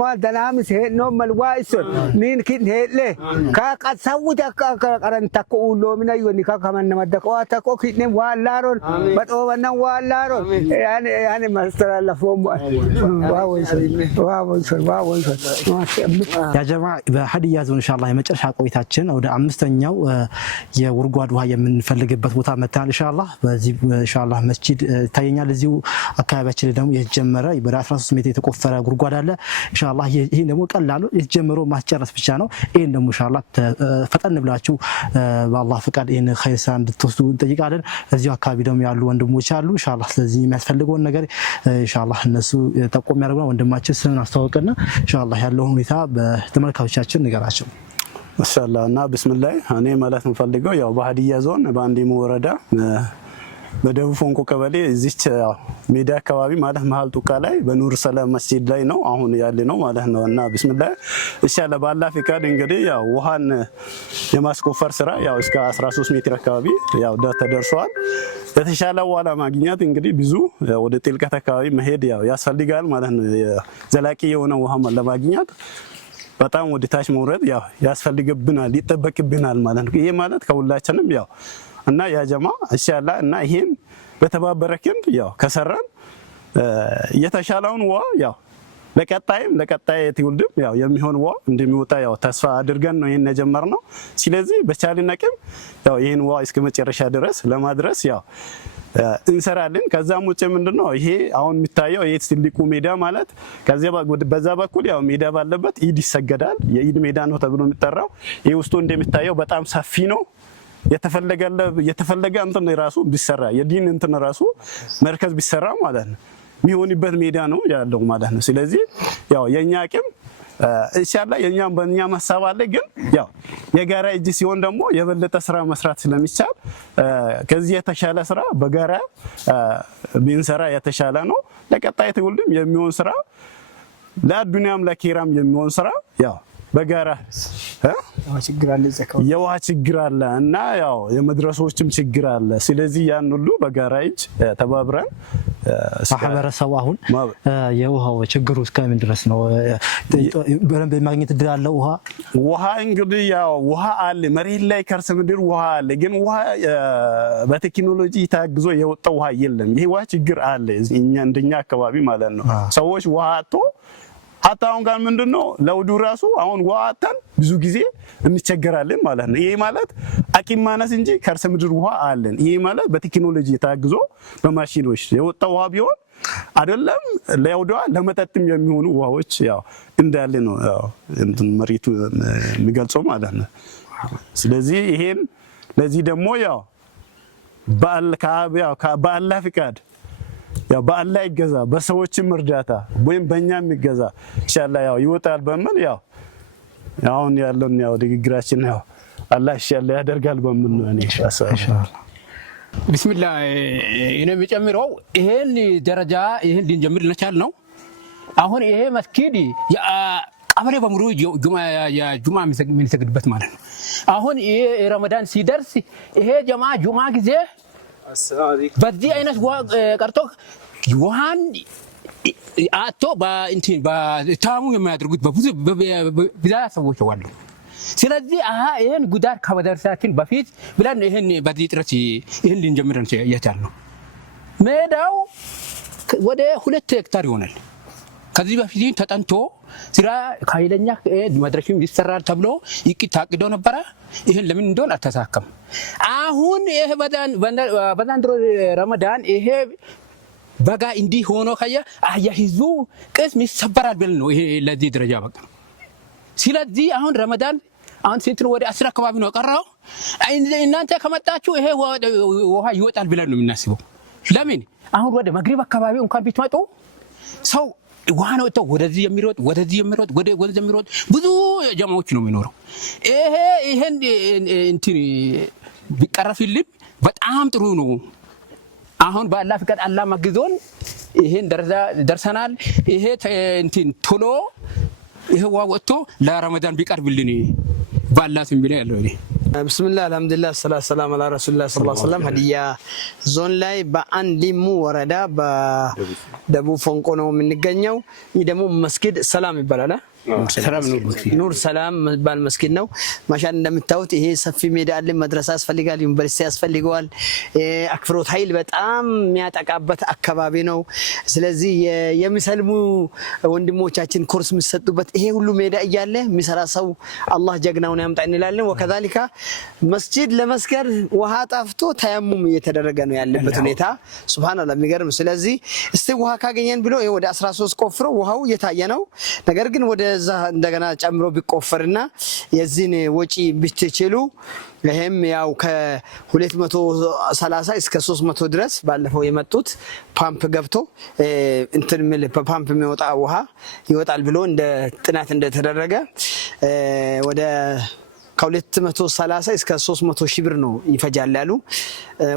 ما دلامس هي نوم الوايسون نين كن هي له كا سووا كارن تقول له من أيوني كا كمان ما تقول تقول كنا والارون بس هو أنا والارون يعني ما استرى لفهم يا جماعة بحدي يازون إن شاء الله يمتلش قويتاتشن أو ده أمستنياو የውርጓድ ውሃ የምንፈልግበት ቦታ መጣን ኢንሻአላህ በዚህ ኢንሻአላህ መስጂድ ታየኛል እዚሁ አካባቢያችን ደግሞ የተጀመረ በ13 ሜትር የተቆፈረ ጉርጓድ አለ ኢንሻአላህ ይሄ ደግሞ ቀላሉ የተጀመረው ማስጨረስ ብቻ ነው ይሄን ደግሞ ኢንሻአላህ ፈጠን ብላችሁ በአላህ ፍቃድ ይሄን ኸይር ስራ እንድትወስዱ እንጠይቃለን እዚሁ አካባቢ ደግሞ ያሉ ወንድሞች አሉ ኢንሻአላህ ስለዚህ የሚያስፈልገውን ነገር ኢንሻአላህ እነሱ ተቆም ያደርጉና ወንድማችን ስምን አስተዋውቀና ኢንሻአላህ ያለው ሁኔታ በተመልካቾቻችን ንገራቸው ማሻአላህ እና ቢስሚላህ እኔ ማለት የምፈልገው ያው በሀዲያ ዞን በአንዲሞ ወረዳ በደቡብ ፎንቆ ቀበሌ እዚች ሜዳ አካባቢ ማለት መሃል ጡቃ ላይ በኑር ሰላም መስጂድ ላይ ነው አሁን ያለ ነው ማለት ነው እና ቢስሚላህ ኢንሻአላህ ባላህ ፍቃድ እንግዲህ ያው ውሃን የማስቆፈር ስራ ያው እስከ 13 ሜትር አካባቢ ያው ተደርሷል የተሻለ ውሃ ለማግኘት እንግዲህ ብዙ ወደ ጥልቀት አካባቢ መሄድ ያው ያስፈልጋል ማለት ነው ዘላቂ የሆነ ውሃ ለማግኘት በጣም ወደ ታች መውረድ ያው ያስፈልግብናል ይጠበቅብናል ማለት ነው ይሄ ማለት ከሁላችንም ያው እና ያ ጀማ ኢንሻአላህ እና ይሄን በተባበረ ክንድ ያው ከሰራን የተሻለውን ውሃ ያው ለቀጣይ ትውልድም ያው የሚሆን ውሃ እንደሚወጣ ያው ተስፋ አድርገን ነው ይሄን የጀመርነው ስለዚህ በቻልን አቅም ያው ይሄን ውሃ እስከ መጨረሻ ድረስ ለማድረስ ያው እንሰራለን ከዛም ውጭ ምንድነው ይሄ አሁን የሚታየው ይሄ ትልቁ ሜዳ ማለት በዛ በኩል ያው ሜዳ ባለበት ኢድ ይሰገዳል የኢድ ሜዳ ነው ተብሎ የሚጠራው ይሄ ውስጡ እንደሚታየው በጣም ሰፊ ነው የተፈለገ እንትን ራሱ ቢሰራ የዲን እንትን ራሱ መርከዝ ቢሰራ ማለት ነው የሚሆንበት ሜዳ ነው ያለው ማለት ነው ስለዚህ ያው የኛ አቅም ኢንሻአላህ የኛም በእኛ ሐሳብ አለ ግን ያው የጋራ እጅ ሲሆን ደግሞ የበለጠ ስራ መስራት ስለሚቻል ከዚህ የተሻለ ስራ በጋራ ቢንሰራ የተሻለ ነው ለቀጣይ ትውልድም የሚሆን ስራ ለዱንያም ለኪራም የሚሆን ስራ ያው በጋራ የውሃ ችግር አለ እና ያው የመድረሶችም ችግር አለ ስለዚህ ያን ሁሉ በጋራ እጅ ተባብረን ማህበረሰቡ አሁን የውሃው ችግሩ እስከምን ድረስ ነው በረም በማግኘት ድል ውሃ እንግዲህ ያው ውሃ አለ መሬት ላይ ከርሰ ምድር ውሃ አለ ግን ውሃ በቴክኖሎጂ ታግዞ የወጣ ውሃ የለም ይሄ ውሃ ችግር አለ እኛ እንደኛ አካባቢ ማለት ነው ሰዎች ውሃ አጥቶ አጣውን ጋር ምንድነው ለውዱ ራሱ አሁን ዋጣን ብዙ ጊዜ እንቸገራለን ማለት ነው ይሄ ማለት አቂም ማነስ እንጂ ከርሰ ምድር ውሃ አለን ይሄ ማለት በቴክኖሎጂ ታግዞ በማሽኖች የወጣ ውሃ ቢሆን አይደለም ለውዱ ለመጠጥም የሚሆኑ ውሃዎች ያው እንዳለ ነው ያው እንትን መሬቱ የሚገልጸው ማለት ነው ስለዚህ ይሄን ለዚህ ደግሞ ያው በአላህ ፍቃድ ያው በአላህ ይገዛ በሰዎችም እርዳታ ወይም በእኛም ይገዛ ኢንሻአላህ ያው ይወጣል በመን ያው አሁን ያለውን ያው ድግግራችን ያው አላህ ኢንሻአላህ ያደርጋል በመን ነው እኔ ኢንሻአላህ ቢስሚላህ እኔ የሚጨምረው ይሄን ደረጃ ይሄን ልንጀምር ለቻል ነው አሁን ይሄ መስጊድ ቀበሌ በሙሉ ጁማ የሚሰግድበት ማለት ነው አሁን ይሄ ረመዳን ሲደርስ ይሄ ጁማ ጊዜ በዚህ አይነት ቀርቶ ውሃን አቶ በታሙ የሚያደርጉት በብዙ ብዛት ሰዎች አሉ ስለዚህ ይሄን ጉዳት ከመድረሳችን በፊት ብለን ይሄን በዚህ ጥረት ይሄን ልንጀምር የቻልነው ሜዳው ወደ 2 ሄክታር ይሆናል ከዚህ በፊት ተጠንቶ ስራ ካይለኛ መድረሽም ይሰራል ተብሎ ታቅዶ ነበር ይሄን ለምን እንደሆነ አልተሳካም አሁን ይሄ በዛንድሮ ረመዳን ይሄ በጋ እንዲህ ሆኖ ህዝቡ ቅስም ይሰበራል ብለን ነው ይሄ ለዚህ ደረጃ በቃ ስለዚህ አሁን ረመዳን አሁን ስንት ወደ 10 አካባቢ ነው ቀራው እናንተ ከመጣችሁ ይሄ ውሃ ይወጣል ብለን ነው የምናስበው ለምን አሁን ወደ መግሪብ አካባቢ እንኳን ቢትመጡ ሰው ውሃ ነው ወደዚህ የሚሮጥ ወደዚህ የሚሮጥ ብዙ ጀማዎች ነው የሚኖረው ይሄን እንትን ቢቀረፍልን በጣም ጥሩ ነው አሁን በአላህ ፍቃድ አላህ ማግዞን ይሄን ደርሰናል ይሄ እንትን ቶሎ ይሄ ውሃ ወጥቶ ለረመዳን ቢቀርብልን በአላህ ስም ቢላ ያለው ብስሚላህ አልሐምዱሊላህ ሰላቱ ሰላም አላ ረሱሊላህ ሰለላሁ ዐለይሂ ወሰለም። ሀዲያ ዞን ላይ በአንዲሙ ወረዳ በደቡብ ፎንቆ ነው የምንገኘው። ይህ ደግሞ መስጊድ ሰላም ይባላል። ኑር ሰላም የሚባል መስጊድ ነው። ማሻአላ እንደምታዩት ይሄ ሰፊ ሜዳ አለ። መድረሳ ያስፈልጋል፣ ዩኒቨርሲቲ ያስፈልገዋል። አክፍሮት ኃይል በጣም የሚያጠቃበት አካባቢ ነው። ስለዚህ የሚሰልሙ ወንድሞቻችን ኮርስ የሚሰጡበት ይሄ ሁሉ ሜዳ እያለ የሚሰራ ሰው አላህ ጀግናውን ያምጣ እንላለን። ወከዛሊካ መስጂድ ለመስገድ ውሃ ጠፍቶ ተያሙም እየተደረገ ነው ያለበት ሁኔታ ሱብሃንአላህ የሚገርም። ስለዚህ እስቲ ውሃ ካገኘን ብሎ ወደ 13 ቆፍሮ ውሃው እየታየ ነው። ነገር ግን ወደ እዛ እንደገና ጨምሮ ቢቆፈርና የዚህን ወጪ ብትችሉ ይሄም ያው ከ230 እስከ 300 ድረስ ባለፈው የመጡት ፓምፕ ገብቶ እንትን ምል በፓምፕ የሚወጣ ውሃ ይወጣል ብሎ እንደ ጥናት እንደተደረገ ወደ ከ230 እስከ 300 ሺህ ብር ነው ይፈጃል ያሉ።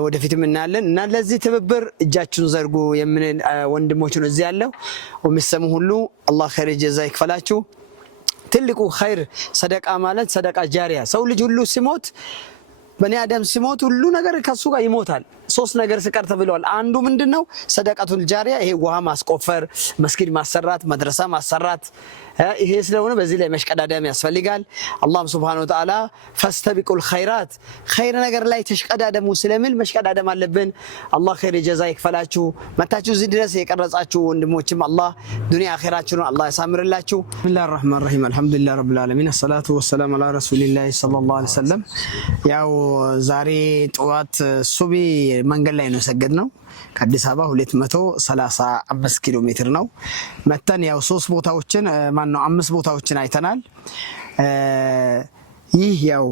ወደፊትም እናያለን እና ለዚህ ትብብር እጃችሁን ዘርጉ የምን ወንድሞች ነው እዚህ ያለው ወሚሰሙ ሁሉ አላህ ኸይር ጀዛ ይክፈላችሁ። ትልቁ ኸይር ሰደቃ ማለት ሰደቃ ጃሪያ። ሰው ልጅ ሁሉ ሲሞት በኒ አደም ሲሞት ሁሉ ነገር ከሱ ጋር ይሞታል። ሶስት ነገር ሲቀር ተብሏል። አንዱ ምንድነው? ሰደቃቱል ጃሪያ። ይሄ ውሃ ማስቆፈር፣ መስጊድ ማሰራት፣ መድረሳ ማሰራት። ይሄ ስለሆነ በዚህ ላይ መሽቀዳደም ያስፈልጋል። አላህ Subhanahu Wa Ta'ala ፈስተቢቁል ኸይራት ኸይር ነገር ላይ ተሽቀዳደሙ ስለሚል መሽቀዳደም አለብን። አላህ ኸይር ጀዛ ይክፈላችሁ። መታችሁ እዚህ ድረስ የቀረጻችሁ ወንድሞችም አላህ ዱንያ አኺራችሁን አላህ ያሳምርላችሁ። ቢስሚላሂር ረህማኒር ረሂም አልሐምዱሊላሂ ረቢል ዓለሚን ሰላቱ ወሰላሙ ዐላ ረሱሊላሂ ሰለላሁ ዐለይሂ ወሰለም። ያው ዛሬ ጠዋት ሱቢ መንገድ ላይ ነው የሰገድነው። ከአዲስ አበባ 235 ኪሎ ሜትር ነው። መተን ያው 3 ቦታዎችን ማነው 5 ቦታዎችን አይተናል። ይህ ያው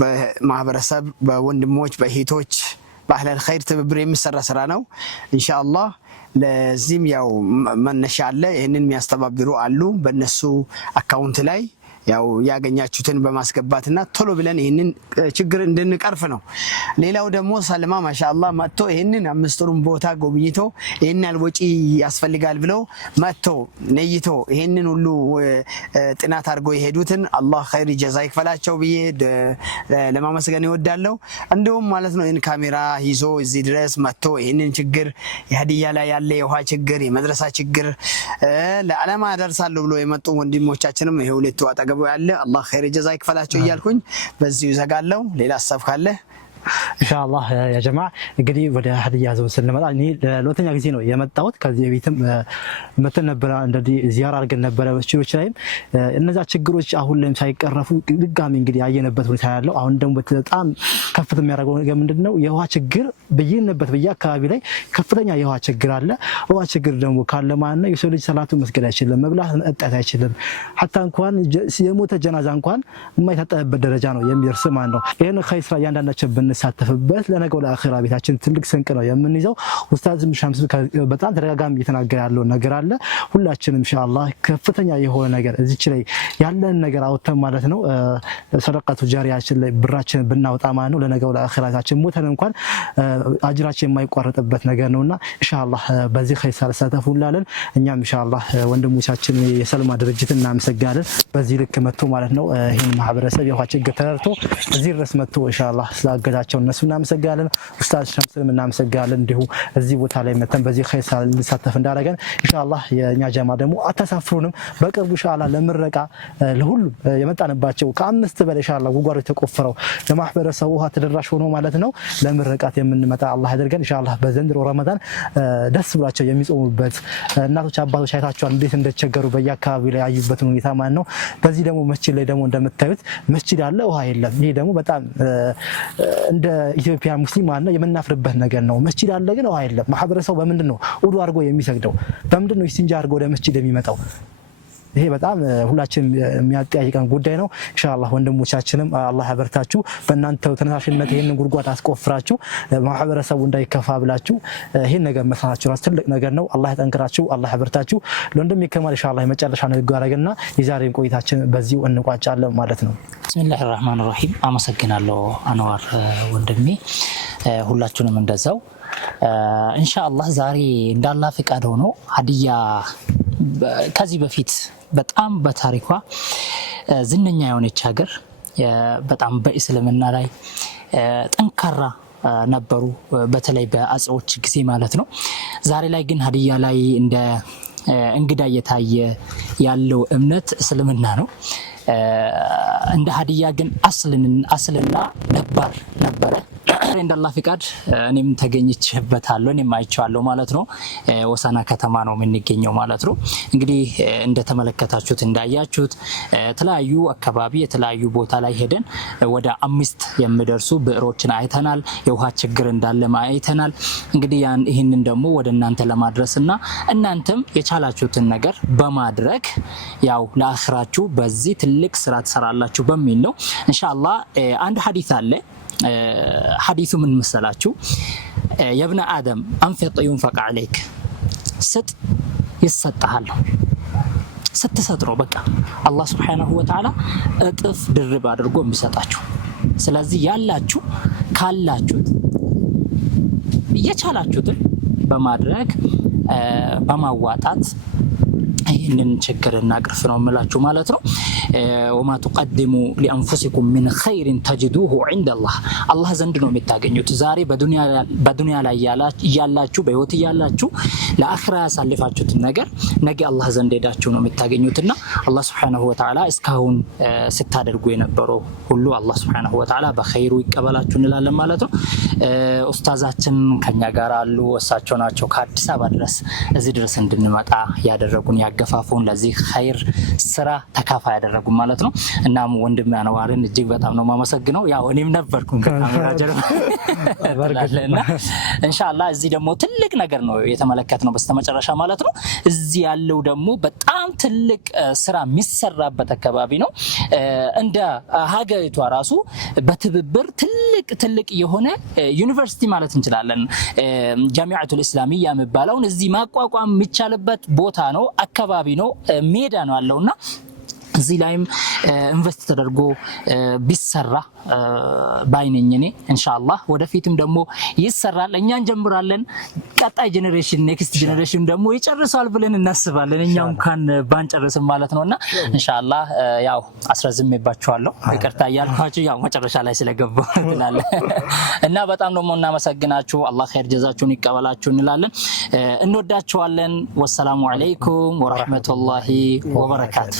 በማህበረሰብ በወንድሞች በእህቶች በአህለል ኸይር ትብብር የሚሰራ ስራ ነው። ኢንሻአላህ ለዚህም ያው መነሻ አለ። ይሄንን የሚያስተባብሩ አሉ። በእነሱ አካውንት ላይ ያው ያገኛችሁትን በማስገባትና ቶሎ ብለን ይሄንን ችግር እንድንቀርፍ ነው። ሌላው ደግሞ ሰልማ ማሻአላህ መጥቶ ይሄንን 5ቱን ቦታ ጎብኝቶ ይሄን ያልወጪ ያስፈልጋል ብለው መጥቶ ነይቶ ይሄንን ሁሉ ጥናት አድርጎ የሄዱትን አላህ ኸይር ጀዛ ይክፈላቸው ብዬ ለማመስገን ይወዳለሁ። እንደውም ማለት ነው ይሄን ካሜራ ይዞ እዚህ ድረስ መጥቶ ይሄንን ችግር የሀዲያ ላይ ያለ የውሃ ችግር የመድረሳ ችግር ለዓለም አደርሳለሁ ብሎ የመጡ ወንድሞቻችንም ይሄ ሁለቱ አጠገቡ ያለ አላህ ኸይር ጀዛ ይክፈላቸው እያልኩኝ በዚሁ ዘጋለሁ። ሌላ ሐሳብ ካለ ኢንሻአላህ ያ ጀማዓ እንግዲህ ወደ ሀዲያ ዞን ስንመጣ እኔ ለሁለተኛ ጊዜ ነው የመጣሁት። ከዚህ በፊትም መተን ነበር እንደዚህ ዚያራ አድርገን ነበር። በችግሮች ላይም እነዛ ችግሮች አሁን ላይም ሳይቀረፉ ድጋሚ እንግዲህ ያየነበት ሁኔታ ያለው። አሁን ደግሞ በጣም ከፍተኛ የሚያደርገው ነገር ምንድነው? የውሃ ችግር በየነበት በየአካባቢ ላይ ከፍተኛ የውሃ ችግር አለ። ውሃ ችግር ደግሞ ካለ ማለት ነው የሰው ልጅ ሰላቱ መስገድ አይችልም፣ መብላት መጠጣት አይችልም። ሐታ እንኳን የሞተ ጀናዛ እንኳን የማይታጠብበት ደረጃ ነው የሚደርስ ማለት ነው። ይሄን ኸይር ስራ እያንዳንዳችን ሳተፈበት ለነገው ለአኺራ ቤታችን ትልቅ ስንቅ ነው የምንይዘው። ኡስታዝ ሻምስ በጣም ተደጋጋሚ እየተናገረ ያለው ነገር አለ። ሁላችንም ኢንሻአላህ ከፍተኛ የሆነ ነገር እዚች ላይ ያለን ነገር አውጥተን ማለት ነው ሰደቃቱ ጃሪያችን ላይ ብራችን ብናወጣ ማለት ነው ለነገው ለአኺራታችን ሞተን እንኳን አጅራችን የማይቋረጥበት ነገር ነውና ኢንሻአላህ በዚህ ኸይር ሳተፉላለን። እኛም ኢንሻአላህ ወንድሞቻችን የሰልማ ድርጅት እናመሰግናለን። በዚህ ልክ መጥቶ ማለት ነው ይሄን ማህበረሰብ የውሃ ችግር ተረድቶ እዚህ ድረስ መጥቶ ኢንሻአላህ ስላገዳ እነሱ እናመሰግናለን። ኡስታዝ ሸምስንም እናመሰግናለን። እንዲሁ እዚህ ቦታ ላይ መተን በዚህ ኸይር ሳል እንሳተፍ እንዳደረገን ኢንሻአላህ የኛ ጀማ ደግሞ አታሳፍሩንም። በቅርቡ ኢንሻአላህ ለምረቃ ለሁሉም የመጣንባቸው ከ5 በላይ ኢንሻአላህ ጉጓሮች ተቆፍረው ለማህበረሰቡ ውሃ ተደራሽ ሆኖ ማለት ነው ለምረቃት የምንመጣ አላህ ያደርገን ኢንሻአላህ። በዘንድሮ ረመዳን ደስ ብሏቸው የሚጾሙበት እናቶች አባቶች አይታቸዋል እንዴት እንደተቸገሩ በየአካባቢው ላይ ያዩበትን ሁኔታ ማለት ነው። በዚህ ደግሞ መስጂድ ላይ ደግሞ እንደምታዩት መስጂድ አለ፣ ውሃ የለም። ይሄ ደግሞ በጣም እንደ ኢትዮጵያ ሙስሊም ማለት የምናፍርበት ነገር ነው። መስጂድ አለ ግን ውሃ የለም። ማህበረሰቡ በምንድን ነው ውዱ አድርጎ የሚሰግደው? በምንድን ነው ኢስቲንጃ አድርጎ ወደ መስጂድ የሚመጣው? ይሄ በጣም ሁላችንም የሚያጠያይቀን ጉዳይ ነው። ኢንሻአላህ ወንድሞቻችንም አላህ ያበርታችሁ። በእናንተ ተነሳሽነት ይሄንን ጉድጓድ አስቆፍራችሁ ማህበረሰቡ እንዳይከፋ ብላችሁ ይሄን ነገር መስራታችሁ ራስ ትልቅ ነገር ነው። አላህ ያጠንክራችሁ፣ አላህ ያበርታችሁ። ለወንድም ይከማል ኢንሻአላህ የመጨረሻ ንግግር አደረገና የዛሬን ቆይታችን በዚሁ እንቋጫለን ማለት ነው። ቢስሚላሂ ራህማኒ ራሂም። አመሰግናለሁ አንዋር ወንድሜ፣ ሁላችሁንም እንደዛው ኢንሻአላህ። ዛሬ እንዳላ ፍቃድ ሆኖ ሀዲያ ከዚህ በፊት በጣም በታሪኳ ዝነኛ የሆነች ሀገር በጣም በእስልምና ላይ ጠንካራ ነበሩ በተለይ በአጽዎች ጊዜ ማለት ነው። ዛሬ ላይ ግን ሀዲያ ላይ እንደ እንግዳ እየታየ ያለው እምነት እስልምና ነው። እንደ ሀዲያ ግን አስልና ነባር ነበረ። እንደ አላህ ፍቃድ እኔም ተገኝቼበታለሁ፣ እኔም አይቼዋለሁ ማለት ነው። ወሳና ከተማ ነው የምንገኘው ማለት ነው። እንግዲህ እንደተመለከታችሁት እንዳያችሁት የተለያዩ አካባቢ የተለያዩ ቦታ ላይ ሄደን ወደ 5 የሚደርሱ ብዕሮችን አይተናል። የውሃ ችግር እንዳለ አይተናል። እንግዲህ ይህንን ደግሞ ወደ እናንተ ለማድረስና እናንተም የቻላችሁትን ነገር በማድረግ ያው ለአኽራችሁ በዚህ ትልቅ ስራ ትሰራላችሁ በሚል ነው ኢንሻአላህ። አንድ ሐዲስ አለ። ሐዲሱ ምን መሰላችሁ? የብነ አደም አንፊቅ ዩንፈቅ ዐለይክ፣ ስጥ ይሰጥሃል። ስትሰጥ ነው በቃ አላህ ሱብሓነሁ ወተዓላ እጥፍ ድርብ አድርጎ የሚሰጣችሁ። ስለዚህ ያላችሁ ካላችሁት እየቻላችሁትን በማድረግ በማዋጣት ይህንን ችግርና ቅርፍ ነው የምላችሁ ማለት ነው። ወማ ተቀድሙ ሊአንፉሲኩም ሚን ኸይሪን ተጅዱሁ ዐንደላህ፣ አላህ ዘንድ ነው የምታገኙት። ዛሬ በዱንያ ላይ እያላችሁ በህይወት እያላችሁ ለአኺራ ያሳልፋችሁትን ነገር ነገ አላህ ዘንድ ሄዳችሁ ነው የምታገኙትና አላህ ሱብሓነሁ ወተዓላ እስካሁን ስታደርጉ የነበረው ሁሉ አላህ ሱብሓነሁ ወተዓላ በኸይሩ ይቀበላችሁ እንላለን ማለት ነው። ኡስታዛችን ከኛ ጋር አሉ። እሳቸው ናቸው ከአዲስ አበባ ድረስ እዚህ ድረስ እንድንመጣ ያደረጉን ያገፋፉን ለዚህ ኸይር ስራ ተካፋይ ያደረጉን ማለት ነው። እናም ወንድም አንዋርን እጅግ በጣም ነው ማመሰግነው። ያው እኔም ነበርኩኝ ካሜራ ጀርባ እና ኢንሻአላህ እዚህ ደግሞ ትልቅ ነገር ነው የተመለከትነው በስተመጨረሻ ማለት ነው። እዚህ ያለው ደግሞ በጣም ትልቅ ስራ የሚሰራበት አካባቢ ነው። እንደ ሀገሪቷ ራሱ በትብብር ትልቅ የሆነ ዩኒቨርሲቲ ማለት እንችላለን ጃሚዓቱል ኢስላሚያ የሚባለውን እዚህ ማቋቋም የሚቻልበት ቦታ ነው፣ አካባቢ ነው፣ ሜዳ ነው ያለውና እዚህ ላይም ኢንቨስት ተደርጎ ቢሰራ ባይነኝ እኔ ኢንሻአላህ። ወደፊትም ደግሞ ይሰራል፣ እኛ እንጀምራለን። ቀጣይ ጄኔሬሽን ኔክስት ጄኔሬሽን ደግሞ ይጨርሳል ብለን እናስባለን፣ እኛም ካን ባንጨርስም ማለት ነውና ኢንሻአላህ። ያው አስረዝሜባችኋለሁ ይቅርታ እያልኳችሁ ያው መጨረሻ ላይ ስለገባሁ ትላለ እና በጣም ደግሞ እናመሰግናችሁ። አላህ ኸይር ጀዛችሁን ይቀበላችሁ እንላለን። እንወዳችኋለን። ወሰላሙ አለይኩም ወራህመቱላሂ ወበረካቱ።